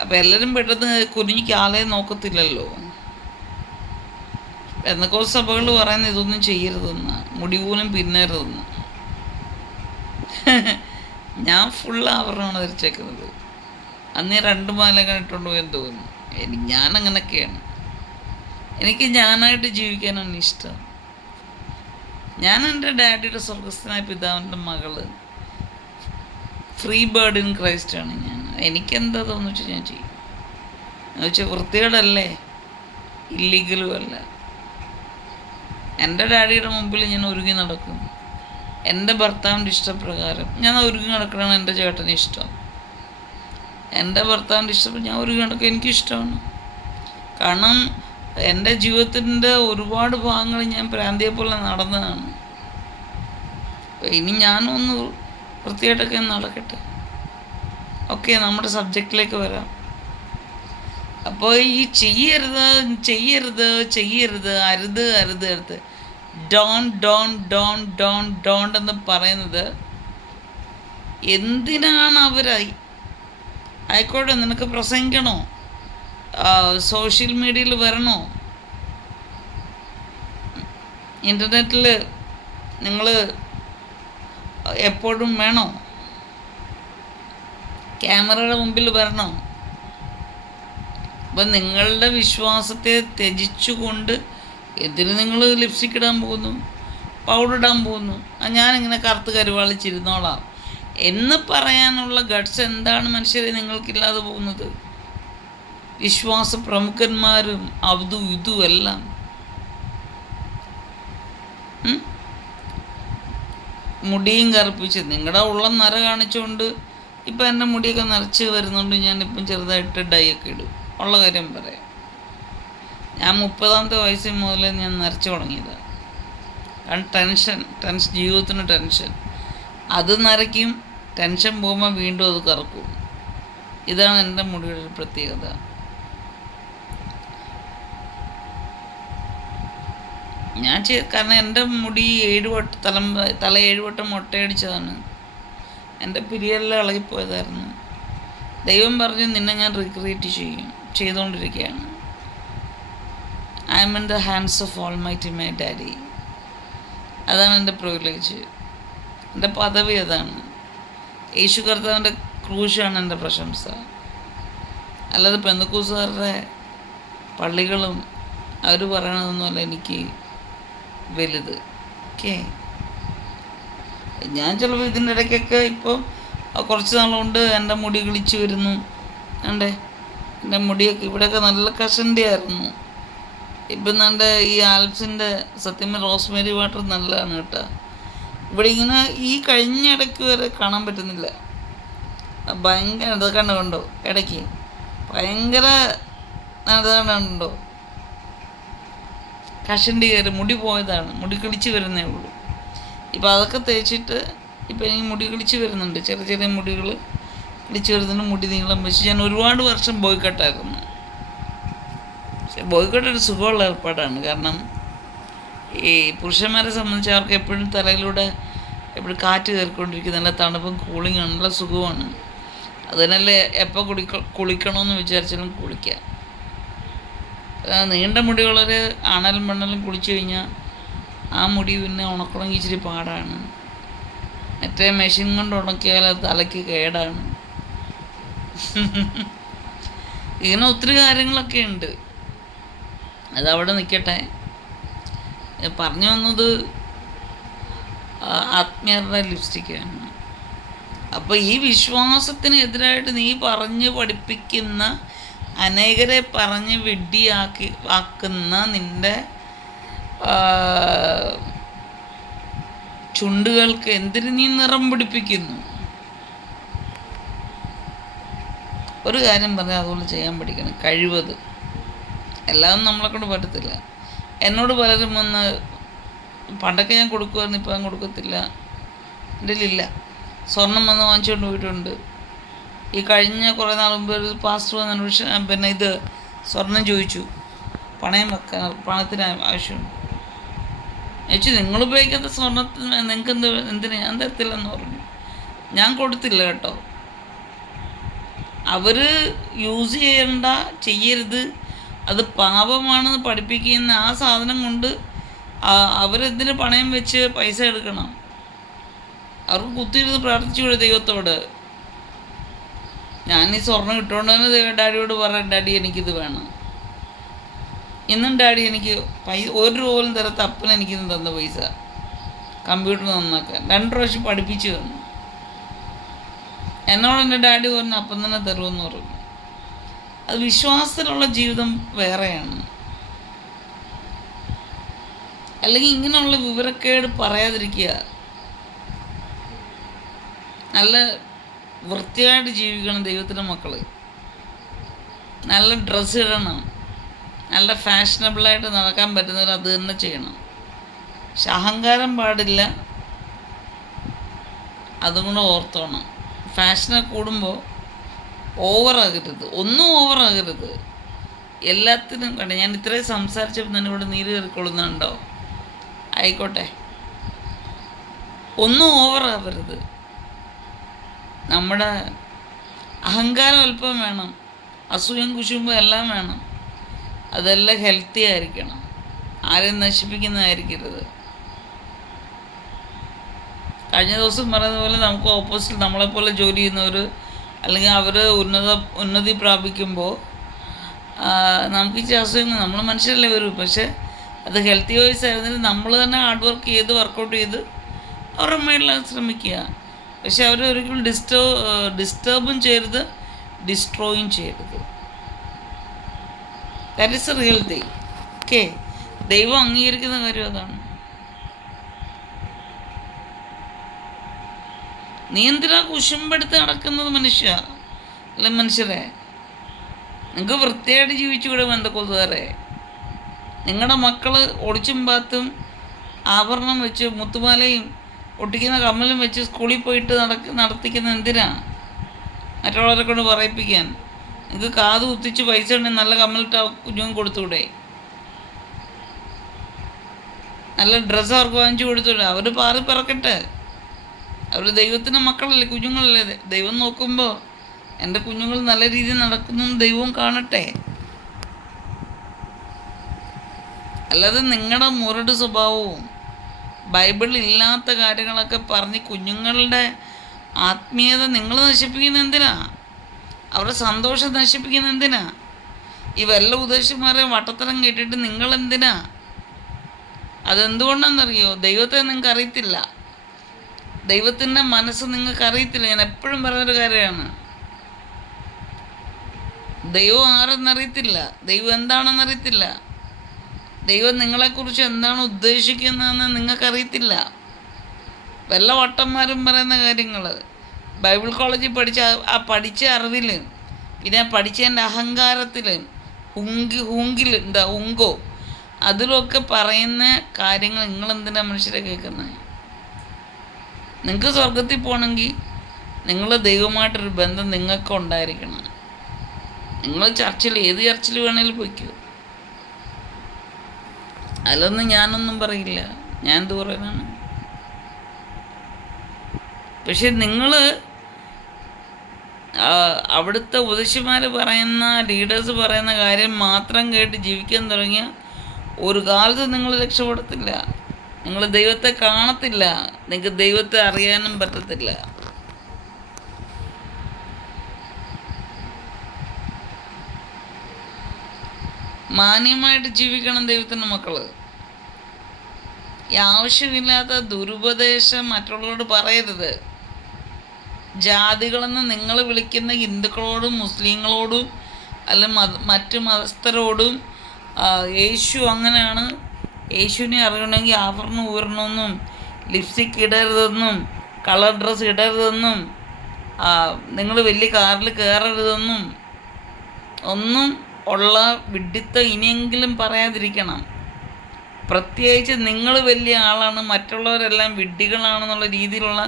അപ്പോൾ എല്ലാവരും പെട്ടെന്ന് കുനിഞ്ഞ് കാലേ നോക്കത്തില്ലല്ലോ. പെന്തക്കോസ്ത് സഭകൾ പറയുന്നത് ഇതൊന്നും ചെയ്യരുതെന്ന്, മുടി പോലും പിന്നരുതെന്ന്. ഞാൻ ഫുൾ ആവരണമാണ് ധരിച്ചേക്കുന്നത്. അന്ന് 2 മാല കണ്ടിട്ടുണ്ടോ എന്ന് തോന്നുന്നു. ഞാനങ്ങനൊക്കെയാണ്. എനിക്ക് ഞാനായിട്ട് ജീവിക്കാനാണ് ഇഷ്ടം. ഞാൻ എൻ്റെ ഡാഡിയുടെ സ്വർഗസ്ഥനായ പിതാവിൻ്റെ മകള്, ഫ്രീ ബേർഡ് ഇൻ ക്രൈസ്റ്റാണ് ഞാൻ. എനിക്കെന്താ തോന്നുന്നു വെച്ചാൽ ഞാൻ ചെയ്യും. എന്ന് വെച്ചാൽ വൃത്തികേടല്ലേ, ഇല്ലീഗലും അല്ല. എൻ്റെ ഡാഡിയുടെ മുമ്പിൽ ഞാൻ ഒരുങ്ങി നടക്കും. എൻ്റെ ഭർത്താവിൻ്റെ ഇഷ്ടപ്രകാരം ഞാൻ ഒരുങ്ങി നടക്കണമെന്ന് എൻ്റെ ചേട്ടന് ഇഷ്ടം. എൻ്റെ ഭർത്താവിൻ്റെ ഇഷ്ടം ഞാൻ ഒരുങ്ങി നടക്കുക എനിക്കിഷ്ടമാണ്. കാരണം എൻ്റെ ജീവിതത്തിൻ്റെ ഒരുപാട് ഭാഗങ്ങൾ ഞാൻ പ്രാന്തിയെ പോലെ നടന്നതാണ്. ഇനി ഞാനൊന്ന് വൃത്തിയായിട്ടൊക്കെ നടക്കട്ടെ. ഓക്കെ, നമ്മുടെ സബ്ജക്റ്റിലേക്ക് വരാം. അപ്പോൾ ഈ ചെയ്യരുത് ചെയ്യരുത് ചെയ്യരുത്, അരുത് അരുത് അരുത്, ഡോണ്ട് എന്ന് പറയുന്നത് എന്തിനാണ് അവരായി? ആയിക്കോട്ടെ, നിനക്ക് പ്രസംഗിക്കണോ, സോഷ്യൽ മീഡിയയിൽ വരണോ, ഇൻ്റർനെറ്റിൽ നിങ്ങൾ എപ്പോഴും വേണോ, ക്യാമറയുടെ മുമ്പിൽ വരണോ? അപ്പം നിങ്ങളുടെ വിശ്വാസത്തെ ത്യജിച്ചുകൊണ്ട് എന്തിന് നിങ്ങൾ ലിപ്സ്റ്റിക് ഇടാൻ പോകുന്നു, പൗഡർ ഇടാൻ പോകുന്നു, ഞാനിങ്ങനെ കറുത്ത് കരുവാളിച്ചിരുന്നോളാം എന്ന് പറയാനുള്ള ഗട്ട്സ് എന്താണ് മനുഷ്യരെ നിങ്ങൾക്കില്ലാതെ പോകുന്നത്? വിശ്വാസ പ്രമുഖന്മാരും അതും ഇതും എല്ലാം മുടിയും കറുപ്പിച്ച് നിങ്ങളുടെ ഉള്ള നര കാണിച്ചുകൊണ്ട് ഇപ്പം എൻ്റെ മുടിയൊക്കെ നിറച്ച് വരുന്നുണ്ട്. ഞാനിപ്പം ചെറുതായിട്ട് ഡൈ ഒക്കെ ഇടും. ഉള്ള കാര്യം പറയാം, ഞാൻ 30ാമത്തെ വയസ്സിൽ മുതൽ ഞാൻ നിറച്ച് തുടങ്ങിയതാണ്. കാരണം ടെൻഷൻ ജീവിതത്തിന് ടെൻഷൻ, അത് നരയ്ക്കും, ടെൻഷൻ പോകുമ്പോൾ വീണ്ടും അത് കറക്കും. ഇതാണ് എൻ്റെ മുടിയുടെ ഒരു പ്രത്യേകത. കാരണം എൻ്റെ മുടി 7 വട്ടം തല 7 വട്ടം മൊട്ടയടിച്ചതാണ്. എൻ്റെ പിരിയെല്ലാം ഇളകിപ്പോയതായിരുന്നു. ദൈവം പറഞ്ഞു നിന്നെ ഞാൻ റിക്രിയേറ്റ് ചെയ്തുകൊണ്ടിരിക്കുകയാണ്. I M in the hands of almighty my daddy. അതാണ് എൻ്റെ പ്രിവിലേജ്, എൻ്റെ പദവി അതാണ്. യേശു കർത്താവിൻ്റെ ക്രൂശാണ് എൻ്റെ പ്രശംസ. അല്ലാതെ പെന്തക്കോസ്തുകാരുടെ പള്ളികളും അവർ പറയണതൊന്നുമല്ല എനിക്ക് വലുത്. ഓക്കെ, ഞാൻ ചിലപ്പോൾ ഇതിൻ്റെ ഇടയ്ക്കൊക്കെ ഇപ്പോൾ കുറച്ച് നാളുകൊണ്ട് എൻ്റെ മുടി കിളിച്ച് വരുന്നു. എൻ്റെ മുടിയൊക്കെ ഇവിടെയൊക്കെ നല്ല കഷണ്ടി ആയിരുന്നു. ഇപ്പം എൻ്റെ ഈ ആൽപ്സിൻ്റെ സത്യം റോസ്മേരി വാട്ടർ നല്ലതാണ് കേട്ടോ. ഇവിടെ ഇങ്ങനെ ഈ കഴിഞ്ഞ ഇടയ്ക്ക് വരെ കാണാൻ പറ്റുന്നില്ല. ഭയങ്കര ഇത് കണ്ടോ ഇടയ്ക്ക് ഭയങ്കര കണ്ടോ കഷണ്ടി കയറി മുടി പോയതാണ്. മുടി കിളിച്ച് വരുന്നേ ഉള്ളൂ. ഇപ്പം അതൊക്കെ തേച്ചിട്ട് ഇപ്പം എനിക്ക് മുടി കിളിച്ച് വരുന്നുണ്ട്. ചെറിയ ചെറിയ മുടികൾ കിളിച്ച് വരുന്നുണ്ട്. മുടി നീളം വെച്ച് ഞാൻ ഒരുപാട് വർഷം ബോയ്ക്കട്ടായിരുന്നു. പക്ഷേ ബോയ്ക്കട്ട് ഒരു സുഖമുള്ള ഏർപ്പാടാണ്. കാരണം ഈ പുരുഷന്മാരെ സംബന്ധിച്ച് അവർക്ക് എപ്പോഴും തലയിലൂടെ എപ്പോഴും കാറ്റ് കയറിക്കൊണ്ടിരിക്കും. നല്ല തണുപ്പും കൂളിങ്ങാണ്, നല്ല സുഖമാണ്. അതിനല്ലേ എപ്പോൾ കുളിക്കണമെന്ന് വിചാരിച്ചാലും കുളിക്കാം. നീണ്ട മുടികളൊരു ആണലും മണ്ണലും കുളിച്ചു കഴിഞ്ഞാൽ ആ മുടി പിന്നെ ഉണക്കണമെങ്കിൽ ഇച്ചിരി പാടാണ്. മറ്റേ മെഷീൻ കൊണ്ട് ഉണക്കിയാൽ അത് തലയ്ക്ക് കേടാണ്. ഇങ്ങനെ ഒത്തിരി കാര്യങ്ങളൊക്കെ ഉണ്ട്. അതവിടെ നിൽക്കട്ടെ. പറഞ്ഞു വന്നത് ആത്മീയരുടെ ലിപ്സ്റ്റിക്കാണ്. അപ്പോൾ ഈ വിശ്വാസത്തിന് എതിരായിട്ട് നീ പറഞ്ഞ് പഠിപ്പിക്കുന്ന, അനേകരെ പറഞ്ഞ് ആക്കുന്ന നിൻ്റെ ചുണ്ടുകൾക്ക് എന്തിന് നീ നിറം പിടിപ്പിക്കുന്നു? ഒരു കാര്യം പറഞ്ഞാൽ അതുപോലെ ചെയ്യാൻ പഠിക്കണം, കഴിവത്. എല്ലാം നമ്മളെ കൊണ്ട് പറ്റത്തില്ല. എന്നോട് പലരും വന്ന്, പണ്ടൊക്കെ ഞാൻ കൊടുക്കുമായിരുന്നു, ഇപ്പം ഞാൻ കൊടുക്കത്തില്ല, എൻ്റെ കയ്യിലില്ല. സ്വർണം വന്ന് വാങ്ങിച്ചുകൊണ്ട് പോയിട്ടുണ്ട്. ഈ കഴിഞ്ഞ കുറേ നാൾ മുമ്പ് ഒരു പാസ്റ്റർ വന്ന് പിന്നെ ഇത് സ്വർണം ചോദിച്ചു, പണയം വെക്കാൻ, പണത്തിന് ആവശ്യമുണ്ട്. ചോദിച്ചു, നിങ്ങൾ ഉപയോഗിക്കാത്ത സ്വർണത്തിന് നിങ്ങൾക്ക് എന്തിനാ? ഞാൻ തരത്തില്ലെന്ന് പറഞ്ഞു. ഞാൻ കൊടുത്തില്ല കേട്ടോ. അവർ യൂസ് ചെയ്യരുത്, അത് പാപമാണെന്ന് പഠിപ്പിക്കുന്ന ആ സാധനം കൊണ്ട് അവരെന്തിന് പണയം വെച്ച് പൈസ എടുക്കണം? അവർക്ക് കുത്തിയിരുന്ന് പ്രാർത്ഥിച്ചുകൂടെ ദൈവത്തോട്? ഞാൻ ഈ സ്വർണം ഇട്ടുകൊണ്ട് തന്നെ ഡാഡിയോട് പറയാം, ഡാഡി എനിക്കിത് വേണം. ഇന്നും ഡാഡി എനിക്ക് ഒരു രൂപ പോലും തരാത്ത അപ്പൻ എനിക്കിന്ന് തന്ന പൈസ കമ്പ്യൂട്ടർ നന്നാക്കാൻ 2 പ്രാവശ്യം പഠിപ്പിച്ചു തന്നു. എന്നോട് എൻ്റെ ഡാഡി പറഞ്ഞു അപ്പം തന്നെ തരുമെന്ന് പറഞ്ഞു. അത് വിശ്വാസത്തിലുള്ള ജീവിതം വേറെയാണ്. അല്ലെങ്കിൽ ഇങ്ങനെയുള്ള വിവരക്കേട് പറയാതിരിക്കുക. നല്ല വൃത്തിയായിട്ട് ജീവിക്കണം ദൈവത്തിൻ്റെ മക്കൾ. നല്ല ഡ്രസ്സ് ഇടണം, നല്ല ഫാഷനബിളായിട്ട് നടക്കാൻ പറ്റുന്നവർ അത് തന്നെ ചെയ്യണം. പക്ഷെ അഹങ്കാരം പാടില്ല, അതും കൂടെ ഓർത്തോണം. ഫാഷനെ കൂടുമ്പോൾ ഓവറാകരുത്, ഒന്നും ഓവറാകരുത്. എല്ലാത്തിനും കണ്ട ഞാൻ ഇത്രയും സംസാരിച്ചപ്പോൾ തന്നെ ഇവിടെ നീര് കയറിക്കൊള്ളുന്നുണ്ടോ? ആയിക്കോട്ടെ, ഒന്നും ഓവറാവരുത്. നമ്മുടെ അഹങ്കാരം അല്പം വേണം, അസൂയം കുശുമ്പും എല്ലാം വേണം. അതെല്ലാം ഹെൽത്തി ആയിരിക്കണം, ആരെയും നശിപ്പിക്കുന്നതായിരിക്കരുത്. കഴിഞ്ഞ ദിവസം പറയുന്ന പോലെ നമുക്ക് ഓപ്പോസിറ്റ് നമ്മളെപ്പോലെ ജോലി ചെയ്യുന്നവർ അല്ലെങ്കിൽ അവർ ഉന്നതി പ്രാപിക്കുമ്പോൾ നമുക്ക് ഈ അസുഖം, നമ്മൾ മനുഷ്യരല്ലേ വരും. പക്ഷേ അത് ഹെൽത്തി വൈസ് ആയിരുന്നെങ്കിൽ നമ്മൾ തന്നെ ഹാർഡ് വർക്ക് ചെയ്ത് വർക്കൗട്ട് ചെയ്ത് അവരുടെ മേളിലാൻ ശ്രമിക്കുക. പക്ഷെ അവർ ഒരിക്കലും ഡിസ്റ്റർബും ചെയ്യരുത്, ഡിസ്ട്രോയും ചെയ്യരുത്. That is A real thing. Okay, ദൈവം അംഗീകരിക്കുന്ന കാര്യം അതാണ്. നീ എന്തിനാ കുശുമ്പെടുത്ത് നടക്കുന്നത് മനുഷ്യ? അല്ലെ മനുഷ്യരെ, നിങ്ങൾക്ക് വൃത്തിയായിട്ട് ജീവിച്ചുകൂടെ? ബന്ധക്കോസുകാരെ, നിങ്ങളുടെ മക്കൾ ഒളിച്ചും പാത്തും ആഭരണം വെച്ച് മുത്തുമാലയും ഒട്ടിക്കുന്ന കമ്മലും വെച്ച് സ്കൂളിൽ പോയിട്ട് നടത്തിക്കുന്ന എന്തിനാ? മറ്റുള്ളവരെ കൊണ്ട് പറയിപ്പിക്കാൻ. നിങ്ങൾക്ക് കാത് കുത്തിച്ച് പൈസ ഉണ്ടെങ്കിൽ നല്ല കമ്മലിട്ട് കുഞ്ഞുങ്ങൾ കൊടുത്തൂടെ? നല്ല ഡ്രസ്സ് അവർക്ക് വാങ്ങിച്ചു കൊടുത്തൂടെ? അവർ പാറി പിറക്കട്ടെ. അവർ ദൈവത്തിൻ്റെ മക്കളല്ലേ, കുഞ്ഞുങ്ങളല്ലേ. ദൈവം നോക്കുമ്പോൾ എൻ്റെ കുഞ്ഞുങ്ങൾ നല്ല രീതിയിൽ നടക്കുന്നു ദൈവവും കാണട്ടെ. അല്ലാതെ നിങ്ങളുടെ മുരട് സ്വഭാവവും ബൈബിളിൽ ഇല്ലാത്ത കാര്യങ്ങളൊക്കെ പറഞ്ഞ് കുഞ്ഞുങ്ങളുടെ ആത്മീയത നിങ്ങൾ നശിപ്പിക്കുന്ന എന്തിനാ? അവരുടെ സന്തോഷം നശിപ്പിക്കുന്ന എന്തിനാ? ഈ വല്ല ഉദ്ദേശന്മാരെ വട്ടത്തരം കേട്ടിട്ട് നിങ്ങളെന്തിനാ? അതെന്തുകൊണ്ടാണെന്നറിയോ? ദൈവത്തെ നിങ്ങൾക്ക് അറിയത്തില്ല, ദൈവത്തിൻ്റെ മനസ്സ് നിങ്ങൾക്ക് അറിയത്തില്ല. ഞാൻ എപ്പോഴും പറയുന്നൊരു കാര്യമാണ്, ദൈവം ആരെന്നറിയത്തില്ല, ദൈവം എന്താണെന്നറിയത്തില്ല, ദൈവം നിങ്ങളെക്കുറിച്ച് എന്താണ് ഉദ്ദേശിക്കുന്നതെന്ന് നിങ്ങൾക്കറിയത്തില്ല. വല്ല വട്ടന്മാരും പറയുന്ന കാര്യങ്ങൾ ബൈബിൾ കോളേജിൽ പഠിച്ച അറിവിൽ, പിന്നെ പഠിച്ചതിൻ്റെ അഹങ്കാരത്തിൽ, ഹുങ്കോ അതിലൊക്കെ പറയുന്ന കാര്യങ്ങൾ നിങ്ങളെന്തിനാ മനുഷ്യരെ കേൾക്കുന്നത്? നിങ്ങൾക്ക് സ്വർഗത്തിൽ പോകണമെങ്കിൽ നിങ്ങൾ ദൈവമായിട്ടൊരു ബന്ധം നിങ്ങൾക്ക് ഉണ്ടായിരിക്കണം. നിങ്ങൾ ഏത് ചർച്ചിൽ വേണേലും പോയിക്കോ, അതിലൊന്നും ഞാനൊന്നും പറയില്ല. ഞാൻ എന്ത് പറയാനാണ്? പക്ഷെ നിങ്ങൾ അവിടുത്തെ ഉപദേശിമാർ പറയുന്ന, ലീഡേഴ്സ് പറയുന്ന കാര്യം മാത്രം കേട്ട് ജീവിക്കാൻ തുടങ്ങിയ ഒരു കാലത്ത് നിങ്ങൾ രക്ഷപ്പെടത്തില്ല. നിങ്ങൾ ദൈവത്തെ കാണത്തില്ല, നിങ്ങൾക്ക് ദൈവത്തെ അറിയാനും പറ്റത്തില്ല. മാന്യമായിട്ട് ജീവിക്കണം ദൈവത്തിൻ്റെ മക്കൾ. ഈ ആവശ്യമില്ലാത്ത ദുരുപദേശം മറ്റുള്ളവരോട് പറയരുത്. ജാതികളെന്ന് നിങ്ങൾ വിളിക്കുന്ന ഹിന്ദുക്കളോടും മുസ്ലിങ്ങളോടും അല്ല മറ്റു മതസ്ഥരോടും യേശു അങ്ങനെയാണ്, യേശുവിനെ അറിയണമെങ്കിൽ ആഭരണം ഊരണമെന്നും ലിപ്സ്റ്റിക്ക് ഇടരുതെന്നും കളർ ഡ്രസ്സ് ഇടരുതെന്നും നിങ്ങൾ വലിയ കാറിൽ കയറരുതെന്നും ഒന്നും ഉള്ള വിഡ്ഢിത്തം ഇനിയെങ്കിലും പറയാതിരിക്കണം. പ്രത്യേകിച്ച് നിങ്ങൾ വലിയ ആളാണ്, മറ്റുള്ളവരെല്ലാം വിഡ്ഢികളാണെന്നുള്ള രീതിയിലുള്ള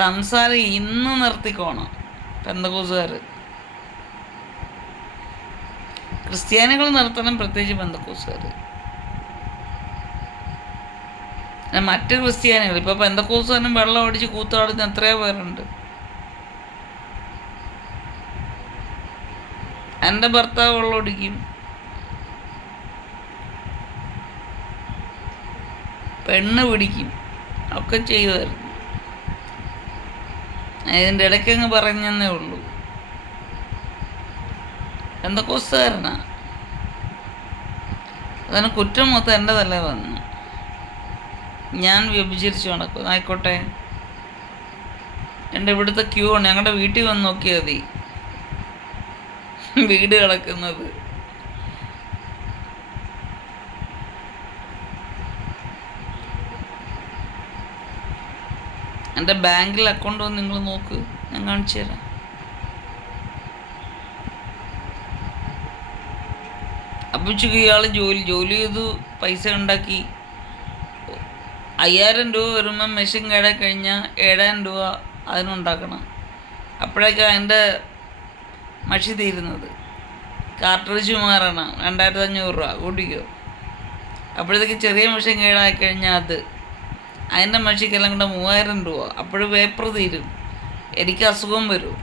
സംസാരം ഇന്ന് നിർത്തിക്കോണം. പെന്തക്കോസുകാർ, ക്രിസ്ത്യാനികൾ നിർത്തണം, പ്രത്യേകിച്ച് പെന്തക്കോസുകാർ. മറ്റ് ക്രിസ്ത്യാനികൾ ഇപ്പോൾ പെന്തക്കോസുകാരനും വെള്ളം അടിച്ച് കൂത്താടുന്ന എത്രയോ പേരുണ്ട്. എൻ്റെ ഭർത്താവ് വെള്ളം അടിക്കും, പെണ്ണ് പിടിക്കും, ഒക്കെ ചെയ്യുമായിരുന്നു. ഇതിൻ്റെ ഇടയ്ക്കങ്ങ് പറഞ്ഞെന്നേ ഉള്ളൂ. പെന്തക്കോസ്തുകാരനാ, അതിന് കുറ്റം മൊത്തം എൻ്റെ തലേ വന്നു. ഞാൻ വ്യഭിചരിച്ചു നടക്കും. ആയിക്കോട്ടെ, എൻ്റെ ഇവിടുത്തെ ക്യൂ ആണ്. ഞങ്ങളുടെ വീട്ടിൽ വന്ന് നോക്കിയാൽ മതി വീട് കിടക്കുന്നത്. എൻ്റെ ബാങ്കിൽ അക്കൗണ്ട് വന്ന് നിങ്ങൾ നോക്ക്, ഞാൻ കാണിച്ചു തരാം. അപ്പോഴേക്കും ഇയാൾ ജോലി ചെയ്തു പൈസ ഉണ്ടാക്കി. 5000 രൂപ വരുമ്പോൾ മെഷീൻ കേടാ കഴിഞ്ഞാൽ 7000 രൂപ അതിനുണ്ടാക്കണം. അപ്പോഴേക്കും അതിൻ്റെ മഷി തീരുന്നത്. കാർട്രിഡ്ജ് മാറണം, 2500 രൂപ കൂട്ടിക്കോ. അപ്പോഴത്തേക്ക് ചെറിയ മെഷീൻ കേടായി കഴിഞ്ഞാൽ അതിൻ്റെ മഷിക്കെല്ലാം കൂടെ 3000 രൂപ. അപ്പോഴും പേപ്പർ തീരും, എനിക്ക് അസുഖം വരും.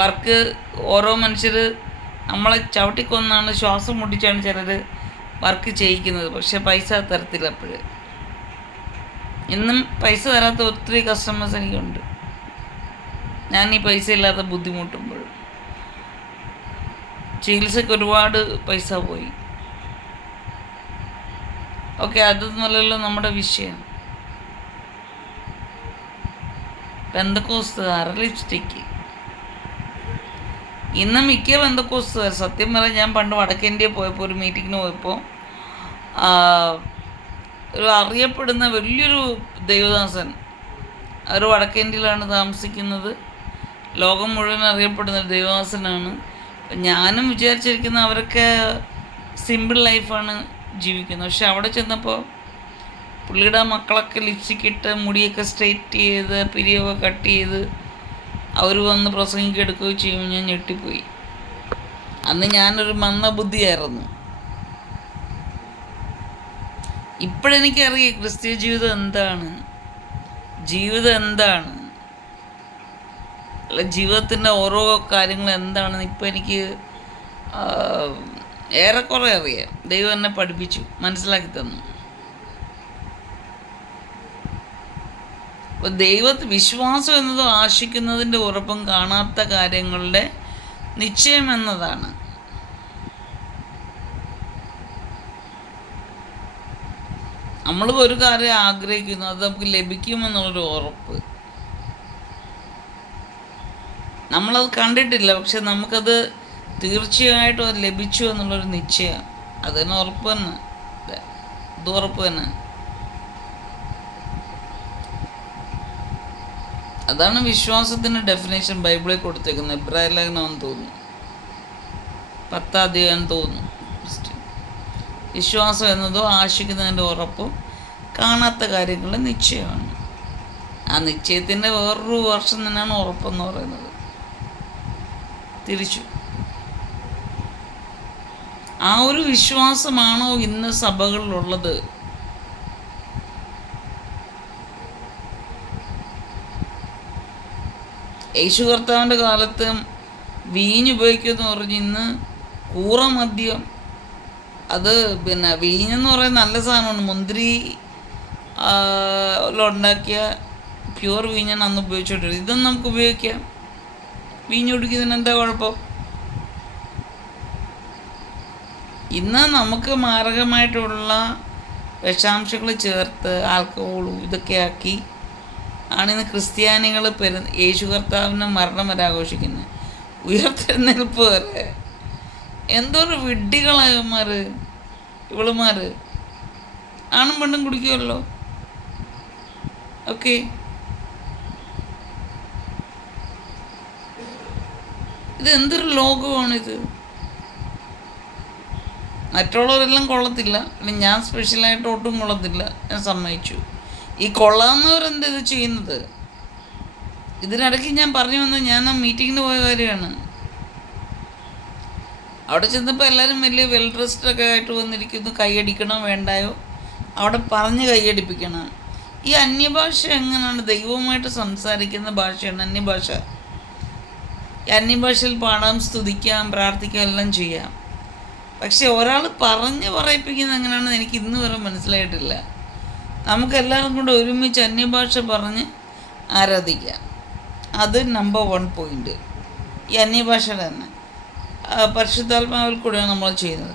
വർക്ക് ഓരോ മനുഷ്യർ നമ്മളെ ചവിട്ടിക്കൊന്നാണ്, ശ്വാസം മുട്ടിച്ചാണ് ചിലർ വർക്ക് ചെയ്യിക്കുന്നത്. പക്ഷെ പൈസ തരത്തില്ല. അപ്പോഴ് ഇന്നും പൈസ തരാത്ത ഒത്തിരി കസ്റ്റമേഴ്സ് എനിക്കുണ്ട്. ഞാൻ ഈ പൈസ ഇല്ലാതെ ബുദ്ധിമുട്ടുമ്പോഴും ചികിത്സയ്ക്ക് ഒരുപാട് പൈസ പോയി. ഓക്കെ, അതൊന്നുമല്ലല്ലോ നമ്മുടെ വിഷയം. പെന്തക്കോസ്തുകാർ ലിപ്സ്റ്റിക്ക്. ഇന്ന് മിക്ക പെന്തക്കോസ്തുകാർ, സത്യം പറഞ്ഞാൽ ഞാൻ പണ്ട് വടക്കേന്ത്യയിൽ പോയപ്പോൾ ഒരു മീറ്റിങ്ങിന് പോയപ്പോൾ ഒരു അറിയപ്പെടുന്ന വലിയൊരു ദൈവദാസൻ, അവർ വടക്കേന്ത്യയിലാണ് താമസിക്കുന്നത്, ലോകം മുഴുവൻ അറിയപ്പെടുന്ന ദൈവദാസനാണ്. ഞാനും വിചാരിച്ചിരിക്കുന്ന അവരൊക്കെ സിമ്പിൾ ലൈഫാണ് ജീവിക്കുന്നത്. പക്ഷെ അവിടെ ചെന്നപ്പോൾ പുള്ളിയുടെ മക്കളൊക്കെ ലിപ്സ്റ്റിക്ക് ഇട്ട് മുടിയൊക്കെ സ്ട്രെയിറ്റ് ചെയ്ത് പിരിയൊക്കെ കട്ട് ചെയ്ത് അവർ വന്ന് പ്രസംഗിക്കെടുക്കുകയും ചെയ്യുമ്പോൾ ഞാൻ ഞെട്ടിപ്പോയി. അന്ന് ഞാനൊരു മന്ദബുദ്ധിയായിരുന്നു. ഇപ്പോഴെനിക്കറിയാം ക്രിസ്ത്യ ജീവിതം എന്താണ്, അല്ല ജീവിതത്തിൻ്റെ ഓരോ കാര്യങ്ങൾ എന്താണെന്ന് ഇപ്പം എനിക്ക് ഏറെക്കുറെ അറിയാം. ദൈവം എന്നെ പഠിപ്പിച്ചു, മനസ്സിലാക്കി തന്നു. അപ്പോൾ വിശ്വാസം എന്നത് ആശിക്കുന്നതിൻ്റെ ഉറപ്പും കാണാത്ത കാര്യങ്ങളുടെ നിശ്ചയം എന്നതാണ്. നമ്മൾ ഒരു കാര്യം ആഗ്രഹിക്കുന്നു, അത് നമുക്ക് ലഭിക്കുമെന്നുള്ളൊരു ഉറപ്പ്. നമ്മളത് കണ്ടിട്ടില്ല, പക്ഷെ നമുക്കത് തീർച്ചയായിട്ടും അത് ലഭിച്ചു എന്നുള്ളൊരു നിശ്ചയം, അതിന് ഉറപ്പ് തന്നെ, ഇത് ഉറപ്പ് തന്നെ. അതാണ് വിശ്വാസത്തിൻ്റെ ഡെഫിനേഷൻ ബൈബിളിൽ കൊടുത്തേക്കുന്നത്. എബ്രായ ലേഖനമെന്ന് തോന്നുന്നു, 10ാം അധ്യായം തോന്നുന്നു. വിശ്വാസം എന്നതോ ആശിക്കുന്നതിൻ്റെ ഉറപ്പും കാണാത്ത കാര്യങ്ങളുടെ നിശ്ചയമാണ്. ആ നിശ്ചയത്തിൻ്റെ വേറൊരു വർഷം തന്നെയാണ് ഉറപ്പെന്ന് പറയുന്നത്. തിരിച്ചു ആ ഒരു വിശ്വാസമാണോ ഇന്ന് സഭകളിലുള്ളത്? യേശു കർത്താവിൻ്റെ കാലത്ത് വീഞ്ഞുപയോഗിക്കുമെന്ന് പറഞ്ഞ് ഇന്ന് കൂറ മദ്യം, അത് പിന്നെ വീഞ്ഞെന്ന് പറയുന്നത് നല്ല സാധനമാണ്. മുന്തിരി ഉണ്ടാക്കിയ പ്യുവർ വീഞ്ഞാണ് അന്ന് ഉപയോഗിച്ചോണ്ടിരുന്നത്. ഇതൊന്നും നമുക്ക് ഉപയോഗിക്കാം. വീഞ്ഞ് കുടിക്കുന്നതിന് എന്താ കുഴപ്പം? ഇന്ന് നമുക്ക് മാരകമായിട്ടുള്ള വിഷാംശങ്ങൾ ചേർത്ത് ആൽക്കഹോളും ഇതൊക്കെ ആക്കി ആണിന്ന് ക്രിസ്ത്യാനികൾ യേശു കർത്താവിൻ്റെ മരണം വരെ ആഘോഷിക്കുന്നത്, ഉയർത്തെഴുന്നേൽപ്പ് വരെ. എന്തോരം വിഡ്ഢികളായവന്മാർ ഇവളുമാർ. ആണും പെണ്ണും കുടിക്കുമല്ലോ. ഓക്കെ, ഇത് എന്തൊരു ലോകമാണിത്. മറ്റുള്ളവരെല്ലാം കൊള്ളത്തില്ല, പിന്നെ ഞാൻ സ്പെഷ്യലായിട്ട് ഒട്ടും കൊള്ളത്തില്ല, ഞാൻ സമ്മതിച്ചു. ഈ കൊള്ളാവുന്നവരെന്താ ഇത് ചെയ്യുന്നത്? ഇതിനിടയ്ക്ക് ഞാൻ പറഞ്ഞു വന്നത് ഞാൻ ആ മീറ്റിങ്ങിന് പോയ കാര്യമാണ്. അവിടെ ചെന്നപ്പോൾ എല്ലാവരും വലിയ വെൽ ഡ്രസ്ഡൊക്കെ ആയിട്ട് വന്നിരിക്കുന്നു. കൈയടിക്കണോ വേണ്ടായോ, അവിടെ പറഞ്ഞ് കൈയടിപ്പിക്കണം. ഈ അന്യഭാഷ എങ്ങനെയാണ്? ദൈവവുമായിട്ട് സംസാരിക്കുന്ന ഭാഷയാണ് അന്യഭാഷ. ഈ അന്യഭാഷയിൽ പാടാം, സ്തുതിക്കാം, പ്രാർത്ഥിക്കാം, എല്ലാം ചെയ്യാം. പക്ഷെ ഒരാൾ പറഞ്ഞ് പറയിപ്പിക്കുന്നത് എങ്ങനെയാണെന്ന് എനിക്ക് ഇന്ന് വരെ മനസ്സിലായിട്ടില്ല. നമുക്കെല്ലാവരും കൂടെ ഒരുമിച്ച് അന്യഭാഷ പറഞ്ഞ് ആരാധിക്കാം. അത് നമ്പർ 1 പോയിൻ്റ്. ഈ അന്യഭാഷയുടെ തന്നെ പരിശുദ്ധാത്മാവിൽ കൂടെയാണ് നമ്മൾ ചെയ്യുന്നത്.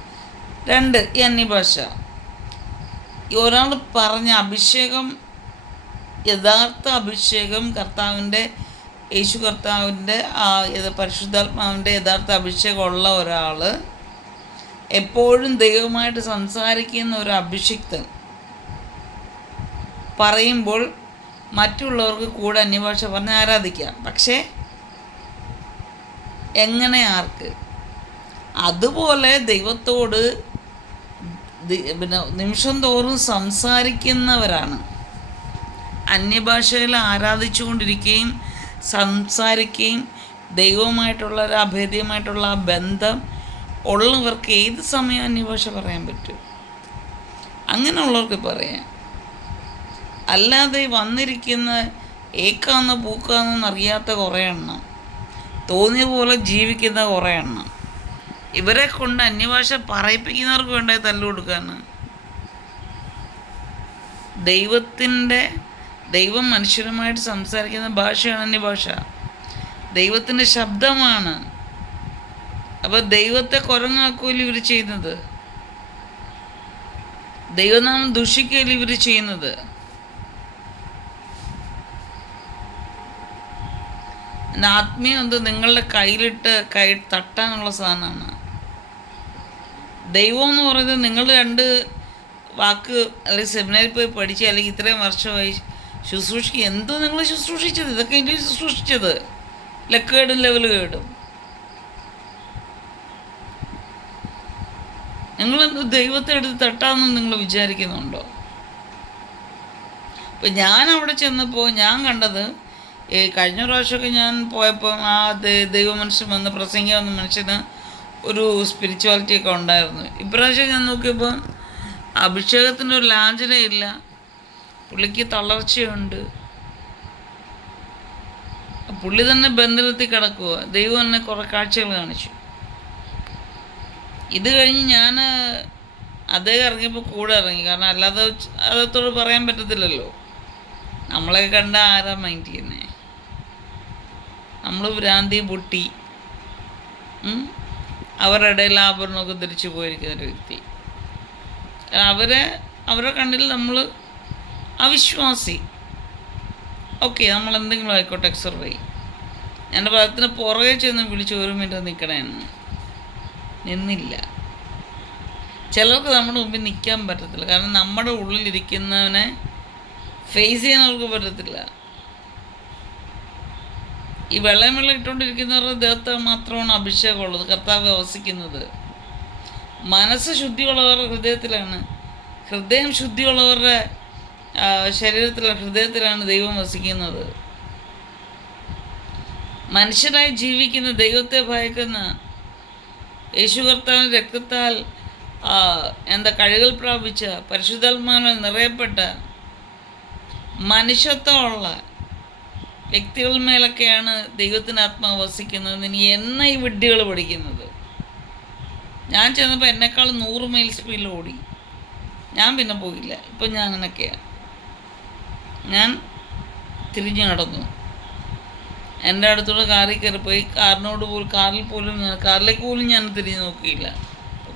2, ഈ അന്യഭാഷ ഈ ഒരാൾ പറഞ്ഞ അഭിഷേകം, യഥാർത്ഥ അഭിഷേകം, കർത്താവിൻ്റെ യേശു കർത്താവിൻ്റെ പരിശുദ്ധാത്മാവിൻ്റെ യഥാർത്ഥ അഭിഷേകമുള്ള ഒരാൾ, എപ്പോഴും ദൈവമായിട്ട് സംസാരിക്കുന്ന ഒരു അഭിഷിക്തൻ പറയുമ്പോൾ മറ്റുള്ളവർക്ക് കൂടെ അന്യഭാഷ പറഞ്ഞ് ആരാധിക്കാം. പക്ഷേ എങ്ങനെ, ആർക്ക്? അതുപോലെ ദൈവത്തോട് പിന്നെ നിമിഷം തോറും സംസാരിക്കുന്നവരാണ്. അന്യഭാഷയിൽ ആരാധിച്ചുകൊണ്ടിരിക്കുകയും സംസാരിക്കുകയും ദൈവവുമായിട്ടുള്ള ഒരു അഭേദ്യമായിട്ടുള്ള ആ ബന്ധം ഉള്ളവർക്ക് ഏത് സമയം അന്യഭാഷ പറയാൻ പറ്റും. അങ്ങനെയുള്ളവർക്ക് പറയാം. അല്ലാതെ വന്നിരിക്കുന്ന ഏക്കാന്ന് പൂക്കാന്നറിയാത്ത കുറേ എണ്ണം, തോന്നിയ പോലെ ജീവിക്കുന്ന കുറേ എണ്ണം, ഇവരെ കൊണ്ട് അന്യഭാഷ പറയിപ്പിക്കുന്നവർക്ക് വേണ്ടേ തല്ലു കൊടുക്കാന്ന്. ദൈവം മനുഷ്യരുമായിട്ട് സംസാരിക്കുന്ന ഭാഷയാണ് അന്യഭാഷ. ദൈവത്തിൻ്റെ ശബ്ദമാണ്. അപ്പോൾ ദൈവത്തെ കുരങ്ങാക്കുകയല്ല ഇവർ ചെയ്യുന്നത്, ദൈവനാമം ദുഷിക്കുകയല്ല ഇവർ ചെയ്യുന്നത്. ആത്മീയം എന്ത് നിങ്ങളുടെ കയ്യിലിട്ട് തട്ടാനുള്ള സാധനമാണ്. ദൈവം എന്ന് പറയുന്നത് നിങ്ങൾ 2 വാക്ക് അല്ലെങ്കിൽ സെമിനാരിൽ പോയി പഠിച്ച് അല്ലെങ്കിൽ ഇത്രയും വർഷമായി ശുശ്രൂഷിക്കുക. എന്തോ നിങ്ങൾ ശുശ്രൂഷിച്ചത്? ഇതൊക്കെ എനിക്ക് ശുശ്രൂഷിച്ചത് ലക്കേടും ലെവൽ കേടും. നിങ്ങളെന്തോ ദൈവത്തെ എടുത്ത് തട്ടാമെന്ന് നിങ്ങൾ വിചാരിക്കുന്നുണ്ടോ? ഇപ്പം ഞാൻ അവിടെ ചെന്നപ്പോൾ ഞാൻ കണ്ടത്, കഴിഞ്ഞ പ്രാവശ്യമൊക്കെ ഞാൻ പോയപ്പോൾ ആ ദൈവമനുഷ്യൻ വന്ന് പ്രസംഗിക്കാൻ വന്ന മനുഷ്യന് ഒരു സ്പിരിച്വാലിറ്റിയൊക്കെ ഉണ്ടായിരുന്നു. ഇപ്രാവശ്യം ഞാൻ നോക്കിയപ്പോൾ അഭിഷേകത്തിൻ്റെ ഒരു ലാഞ്ചനയില്ല, പുള്ളിക്ക് തളർച്ചയുണ്ട്. പുള്ളി തന്നെ ബന്ധനത്തിൽ കിടക്കുക. ദൈവം എന്നെ കുറേ കാഴ്ചകൾ കാണിച്ചു. ഇത് കഴിഞ്ഞ് ഞാൻ അദ്ദേഹം ഇറങ്ങിയപ്പോൾ കൂടെ ഇറങ്ങി. കാരണം അല്ലാതെ അദ്ദേഹത്തോട് പറയാൻ പറ്റത്തില്ലല്ലോ. നമ്മളെ കണ്ട ആരാ മൈൻഡ് ചെയ്യുന്നത്? നമ്മൾ ഭ്രാന്തി പൊട്ടി അവരുടെ ഇടയിൽ ആഭരണമൊക്കെ ധരിച്ചു പോയിരിക്കുന്നൊരു വ്യക്തി. അവരെ കണ്ണിൽ നമ്മൾ അവിശ്വാസി. ഓക്കെ, നമ്മൾ എന്തെങ്കിലും ആയിക്കോട്ടെ, എക്സർവ് ചെയ്യും. എൻ്റെ പദത്തിന് പുറകെ ചെന്ന് വിളിച്ച് 1 മിനിറ്റ് നിൽക്കണമെന്ന് നിന്നില്ല. ചിലർക്ക് നമ്മുടെ മുമ്പിൽ നിൽക്കാൻ പറ്റത്തില്ല. കാരണം നമ്മുടെ ഉള്ളിലിരിക്കുന്നവനെ ഫേസ് ചെയ്യാൻ അവർക്ക് പറ്റത്തില്ല. ഈ വെള്ളം ഇട്ടുകൊണ്ടിരിക്കുന്നവരുടെ ദേഹത്ത് മാത്രമാണ് അഭിഷേകമുള്ളത്, കർത്താവ് വസിക്കുന്നത്. മനസ്സ് ശുദ്ധിയുള്ളവരുടെ ഹൃദയത്തിലാണ്, ഹൃദയം ശുദ്ധിയുള്ളവരുടെ ശരീരത്തിലാണ്, ഹൃദയത്തിലാണ് ദൈവം വസിക്കുന്നത്. മനുഷ്യരായി ജീവിക്കുന്ന, ദൈവത്തെ ഭയക്കുന്ന, യേശു കർത്താവിൻ്റെ രക്തത്താൽ കഴുകൽ പ്രാപിച്ച, പരിശുദ്ധാത്മാവിൽ നിറയപ്പെട്ട, മനുഷ്യത്വമുള്ള വ്യക്തികൾ മേലൊക്കെയാണ് ദൈവത്തിൻ്റെ ആത്മാവ് വസിക്കുന്നത്. ഇനി എന്ന ഈ വിഡ്ഢികൾ പഠിക്കുന്നത്? ഞാൻ ചെന്നപ്പോൾ എന്നെക്കാൾ 100 മൈൽ സ്പീഡിൽ ഓടി. ഞാൻ പിന്നെ പോയില്ല. ഇപ്പം ഞാൻ അങ്ങനെയൊക്കെയാണ്. ഞാൻ തിരിഞ്ഞു നടന്നു. എൻ്റെ അടുത്തൂടെ കാറിൽ കയറിപ്പോയി. കാറിലേക്ക് പോലും ഞാൻ തിരിഞ്ഞു നോക്കിയില്ല.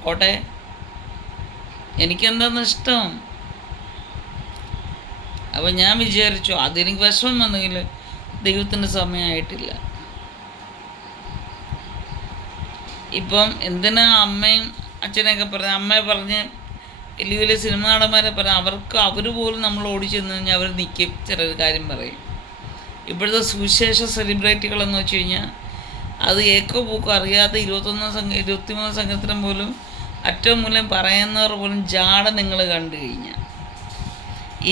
കോട്ടെ, എനിക്കെന്താന്ന് ഇഷ്ടം. അപ്പം ഞാൻ വിചാരിച്ചു അതെനിക്ക് വിഷമം വന്നെങ്കിൽ ദൈവത്തിൻ്റെ സമയമായിട്ടില്ല. ഇപ്പം എന്തിനാ അമ്മയും അച്ഛനെയൊക്കെ പറഞ്ഞ്, അമ്മയെ പറഞ്ഞ് വലിയ വലിയ സിനിമാ നടന്മാരെ പറയാം, അവർ പോലും നമ്മൾ ഓടിച്ചെന്ന് കഴിഞ്ഞാൽ അവർ നിൽക്കും, ചിലർ കാര്യം പറയും. ഇപ്പോഴത്തെ സുവിശേഷ സെലിബ്രിറ്റികളെന്ന് വെച്ച് കഴിഞ്ഞാൽ അത് ഏക്കോ പൂക്കോ അറിയാത്ത 23 സംഘത്തിനും പോലും അറ്റവും മൂലം പറയുന്നവർ പോലും ജാട നിങ്ങൾ കണ്ടു കഴിഞ്ഞാൽ,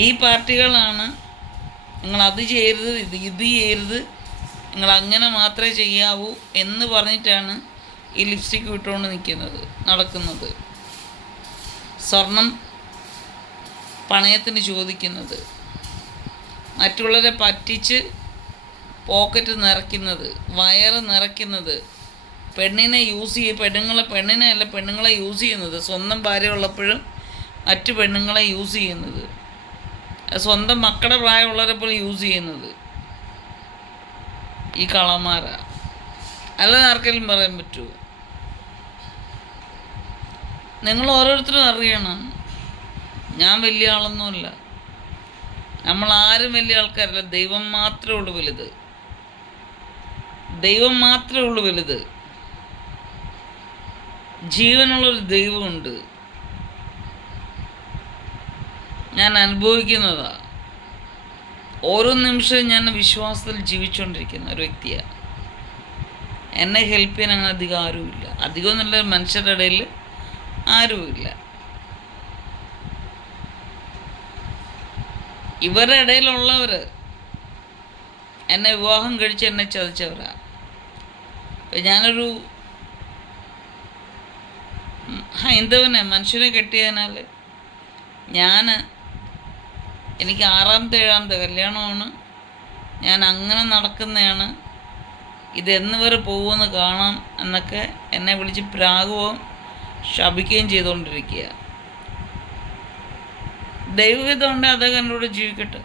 ഈ പാർട്ടികളാണ് നിങ്ങൾ അത് ചെയ്യരുത്, ഇത് ചെയ്യരുത്, നിങ്ങൾ അങ്ങനെ മാത്രമേ ചെയ്യാവൂ എന്ന് പറഞ്ഞിട്ടാണ് ഈ ലിപ്സ്റ്റിക്ക് വിട്ടുകൊണ്ട് നടക്കുന്നത്. സ്വർണം പണയത്തിന് ചോദിക്കുന്നത്, മറ്റുള്ളവരെ പറ്റിച്ച് പോക്കറ്റ് നിറയ്ക്കുന്നത്, വയറ് നിറയ്ക്കുന്നത്, പെണ്ണിനെ പെണ്ണുങ്ങളെ യൂസ് ചെയ്യുന്നത്, സ്വന്തം ഭാര്യ ഉള്ളപ്പോഴും മറ്റു പെണ്ണുങ്ങളെ യൂസ് ചെയ്യുന്നത്, സ്വന്തം മക്കളുടെ പ്രായമുള്ളവരെ പോലെ യൂസ് ചെയ്യുന്നത് ഈ കള്ളന്മാരാ. അല്ലാതെ ആർക്കെങ്കിലും പറയാൻ പറ്റുമോ? നിങ്ങൾ ഓരോരുത്തരും അറിയണം, ഞാൻ വലിയ ആളൊന്നുമല്ല, നമ്മളാരും വലിയ ആൾക്കാരല്ല. ദൈവം മാത്രമേ ഉള്ളൂ വലുത്. ദൈവം മാത്രമേ ഉള്ളൂ വലുത്. ജീവനുള്ളൊരു ദൈവമുണ്ട്. ഞാൻ അനുഭവിക്കുന്നതാ. ഓരോ നിമിഷവും ഞാൻ വിശ്വാസത്തിൽ ജീവിച്ചുകൊണ്ടിരിക്കുന്ന ഒരു വ്യക്തിയാണ്. എന്നെ ഹെൽപ്പ് ചെയ്യാൻ അങ്ങനെ അധികം ആരുമില്ല. അധികമൊന്നുമില്ല, മനുഷ്യരുടെ ഇടയിൽ ആരുമില്ല. ഇവരുടെ ഇടയിലുള്ളവർ എന്നെ വിവാഹം കഴിച്ച് എന്നെ ചതിച്ചവരാ. ഞാനൊരു ഹൈന്ദവനെ മനുഷ്യനെ കെട്ടിയതിനാൽ എനിക്ക് 6ാമത്തെ 7ാമത്തെ കല്യാണമാണ്. ഞാൻ അങ്ങനെ നടക്കുന്നതാണ്. ഇതെന്ന് വരെ പോകുമെന്ന് കാണാം എന്നൊക്കെ എന്നെ വിളിച്ച് പ്രാകുകയും ശപിക്കുകയും ചെയ്തുകൊണ്ടിരിക്കുക. ദൈവവിധം ഉണ്ട്, അതൊക്കെ എന്നോട് ജീവിക്കട്ടെ,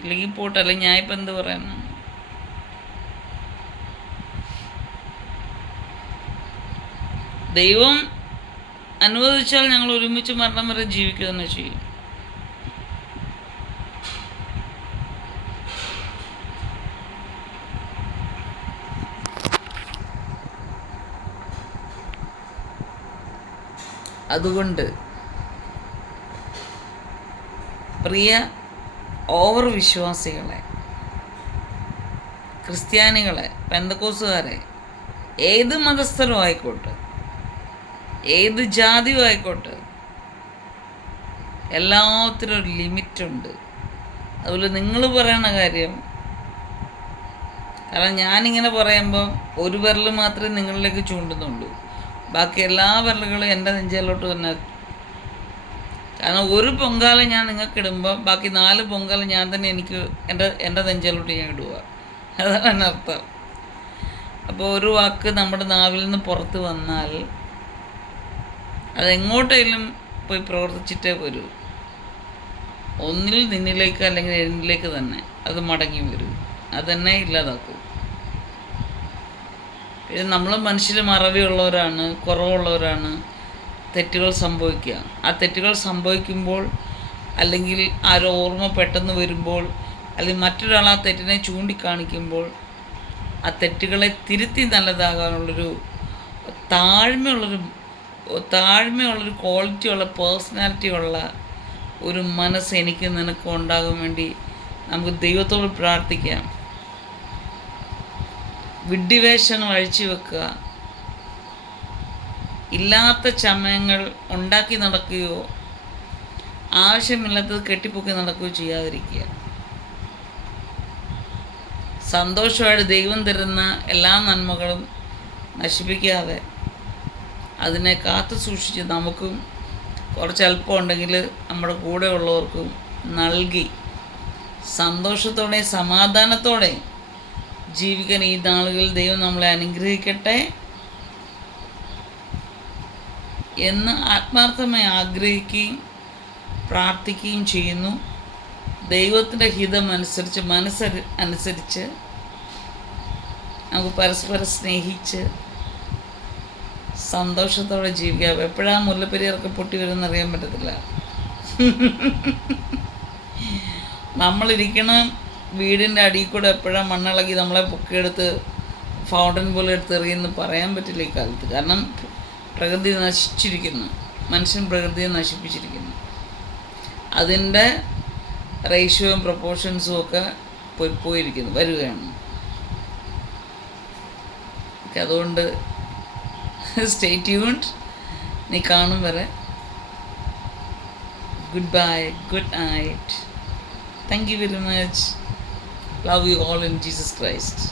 ഇല്ലെങ്കിൽ പോട്ടെ. അല്ലെങ്കിൽ ഞാൻ ഇപ്പം എന്ത് പറയാനാണ്? ദൈവം അനുവദിച്ചാൽ ഞങ്ങൾ ഒരുമിച്ച് മരണം വരെ ജീവിക്കുക തന്നെ ചെയ്യും. അതുകൊണ്ട് പ്രിയ ഓവർ വിശ്വാസികളെ, ക്രിസ്ത്യാനികളെ, പെന്തക്കോസുകാരെ, ഏത് മതസ്ഥരും ആയിക്കോട്ടെ, ഏത് ജാതിയും ആയിക്കോട്ടെ, എല്ലാത്തിനും ഒരു ലിമിറ്റുണ്ട്. അതുപോലെ നിങ്ങൾ പറയണ കാര്യം, കാരണം ഞാനിങ്ങനെ പറയുമ്പോൾ ഒരു വിരൽ മാത്രമേ നിങ്ങളിലേക്ക് ചൂണ്ടുന്നുള്ളൂ, ബാക്കി എല്ലാ വിരലുകളും എൻ്റെ നെഞ്ചിലോട്ട് തന്നെ. കാരണം ഒരു പൊങ്കാല ഞാൻ നിങ്ങൾക്ക് ഇടുമ്പോൾ ബാക്കി 4 പൊങ്കാല ഞാൻ തന്നെ എൻ്റെ നെഞ്ചിലോട്ട് ഞാൻ ഇടുക. അതാണ് എൻ്റെ അർത്ഥം. അപ്പോൾ ഒരു വാക്ക് നമ്മുടെ നാവിൽ നിന്ന് പുറത്ത് വന്നാൽ അതെങ്ങോട്ടെങ്കിലും പോയി പ്രവർത്തിച്ചിട്ടേ വരൂ. ഒന്നിൽ നിന്നിലേക്ക് അല്ലെങ്കിൽ എന്നിലേക്ക് തന്നെ അത് മടങ്ങി വരും. അതെന്നെ ഇല്ലാതാക്കും. പിന്നെ നമ്മൾ മനുഷ്യർ മറവിയുള്ളവരാണ്, കുറവുള്ളവരാണ്. തെറ്റുകൾ സംഭവിക്കുക. ആ തെറ്റുകൾ സംഭവിക്കുമ്പോൾ, അല്ലെങ്കിൽ ആരോ ഓർമ്മ പെട്ടെന്ന് വരുമ്പോൾ, അല്ലെങ്കിൽ മറ്റൊരാൾ ആ തെറ്റിനെ ചൂണ്ടിക്കാണിക്കുമ്പോൾ ആ തെറ്റുകളെ തിരുത്തി നല്ലതാകാനുള്ളൊരു താഴ്മയുള്ളൊരു ക്വാളിറ്റിയുള്ള പേഴ്സണാലിറ്റിയുള്ള ഒരു മനസ്സ് എനിക്ക് നിനക്ക് ഉണ്ടാകാൻ വേണ്ടി നമുക്ക് ദൈവത്തോട് പ്രാർത്ഥിക്കാം. വിഡ്ഢിവേഷങ്ങൾ അഴിച്ചു വെക്കുക, ഇല്ലാത്ത ചമയങ്ങൾ ഉണ്ടാക്കി നടക്കുകയോ ആവശ്യമില്ലാത്തത് കെട്ടിപ്പൊക്കി നടക്കുകയോ ചെയ്യാതിരിക്കുക. സന്തോഷമായിട്ട് ദൈവം തരുന്ന എല്ലാ നന്മകളും നശിപ്പിക്കാതെ അതിനെ കാത്തു സൂക്ഷിച്ച് നമുക്കും കുറച്ച് അല്പം ഉണ്ടെങ്കിൽ നമ്മുടെ കൂടെ ഉള്ളവർക്കും നൽകി സന്തോഷത്തോടെ സമാധാനത്തോടെ ജീവിക്കാൻ ഈ നാളുകളിൽ ദൈവം നമ്മളെ അനുഗ്രഹിക്കട്ടെ എന്ന് ആത്മാർത്ഥമായി ആഗ്രഹിക്കുകയും പ്രാർത്ഥിക്കുകയും ചെയ്യുന്നു. ദൈവത്തിൻ്റെ ഹിതം അനുസരിച്ച് നമുക്ക് പരസ്പരം സ്നേഹിച്ച് സന്തോഷത്തോടെ ജീവിക്കാം. എപ്പോഴാണ് മുല്ലപ്പെരിയാറൊക്കെ പൊട്ടി വരുമെന്ന് അറിയാൻ പറ്റത്തില്ല. നമ്മളിരിക്കണ വീടിൻ്റെ അടിയിൽ കൂടെ എപ്പോഴാണ് മണ്ണിളകി നമ്മളെ പൊക്കിയെടുത്ത് ഫൗണ്ടൻ പോലെ എടുത്തെറിയെന്ന് പറയാൻ പറ്റില്ല ഈ കാലത്ത്. കാരണം പ്രകൃതി നശിച്ചിരിക്കുന്നു, മനുഷ്യൻ പ്രകൃതിയെ നശിപ്പിച്ചിരിക്കുന്നു. അതിൻ്റെ റേഷ്യോയും പ്രപ്പോർഷൻസും ഒക്കെ വരികയാണ്. അതുകൊണ്ട് സ്റ്റേ ട്യൂൺഡ്. നീ കാണും വരെ good bye, good night. Thank you very much. Love you all in Jesus Christ.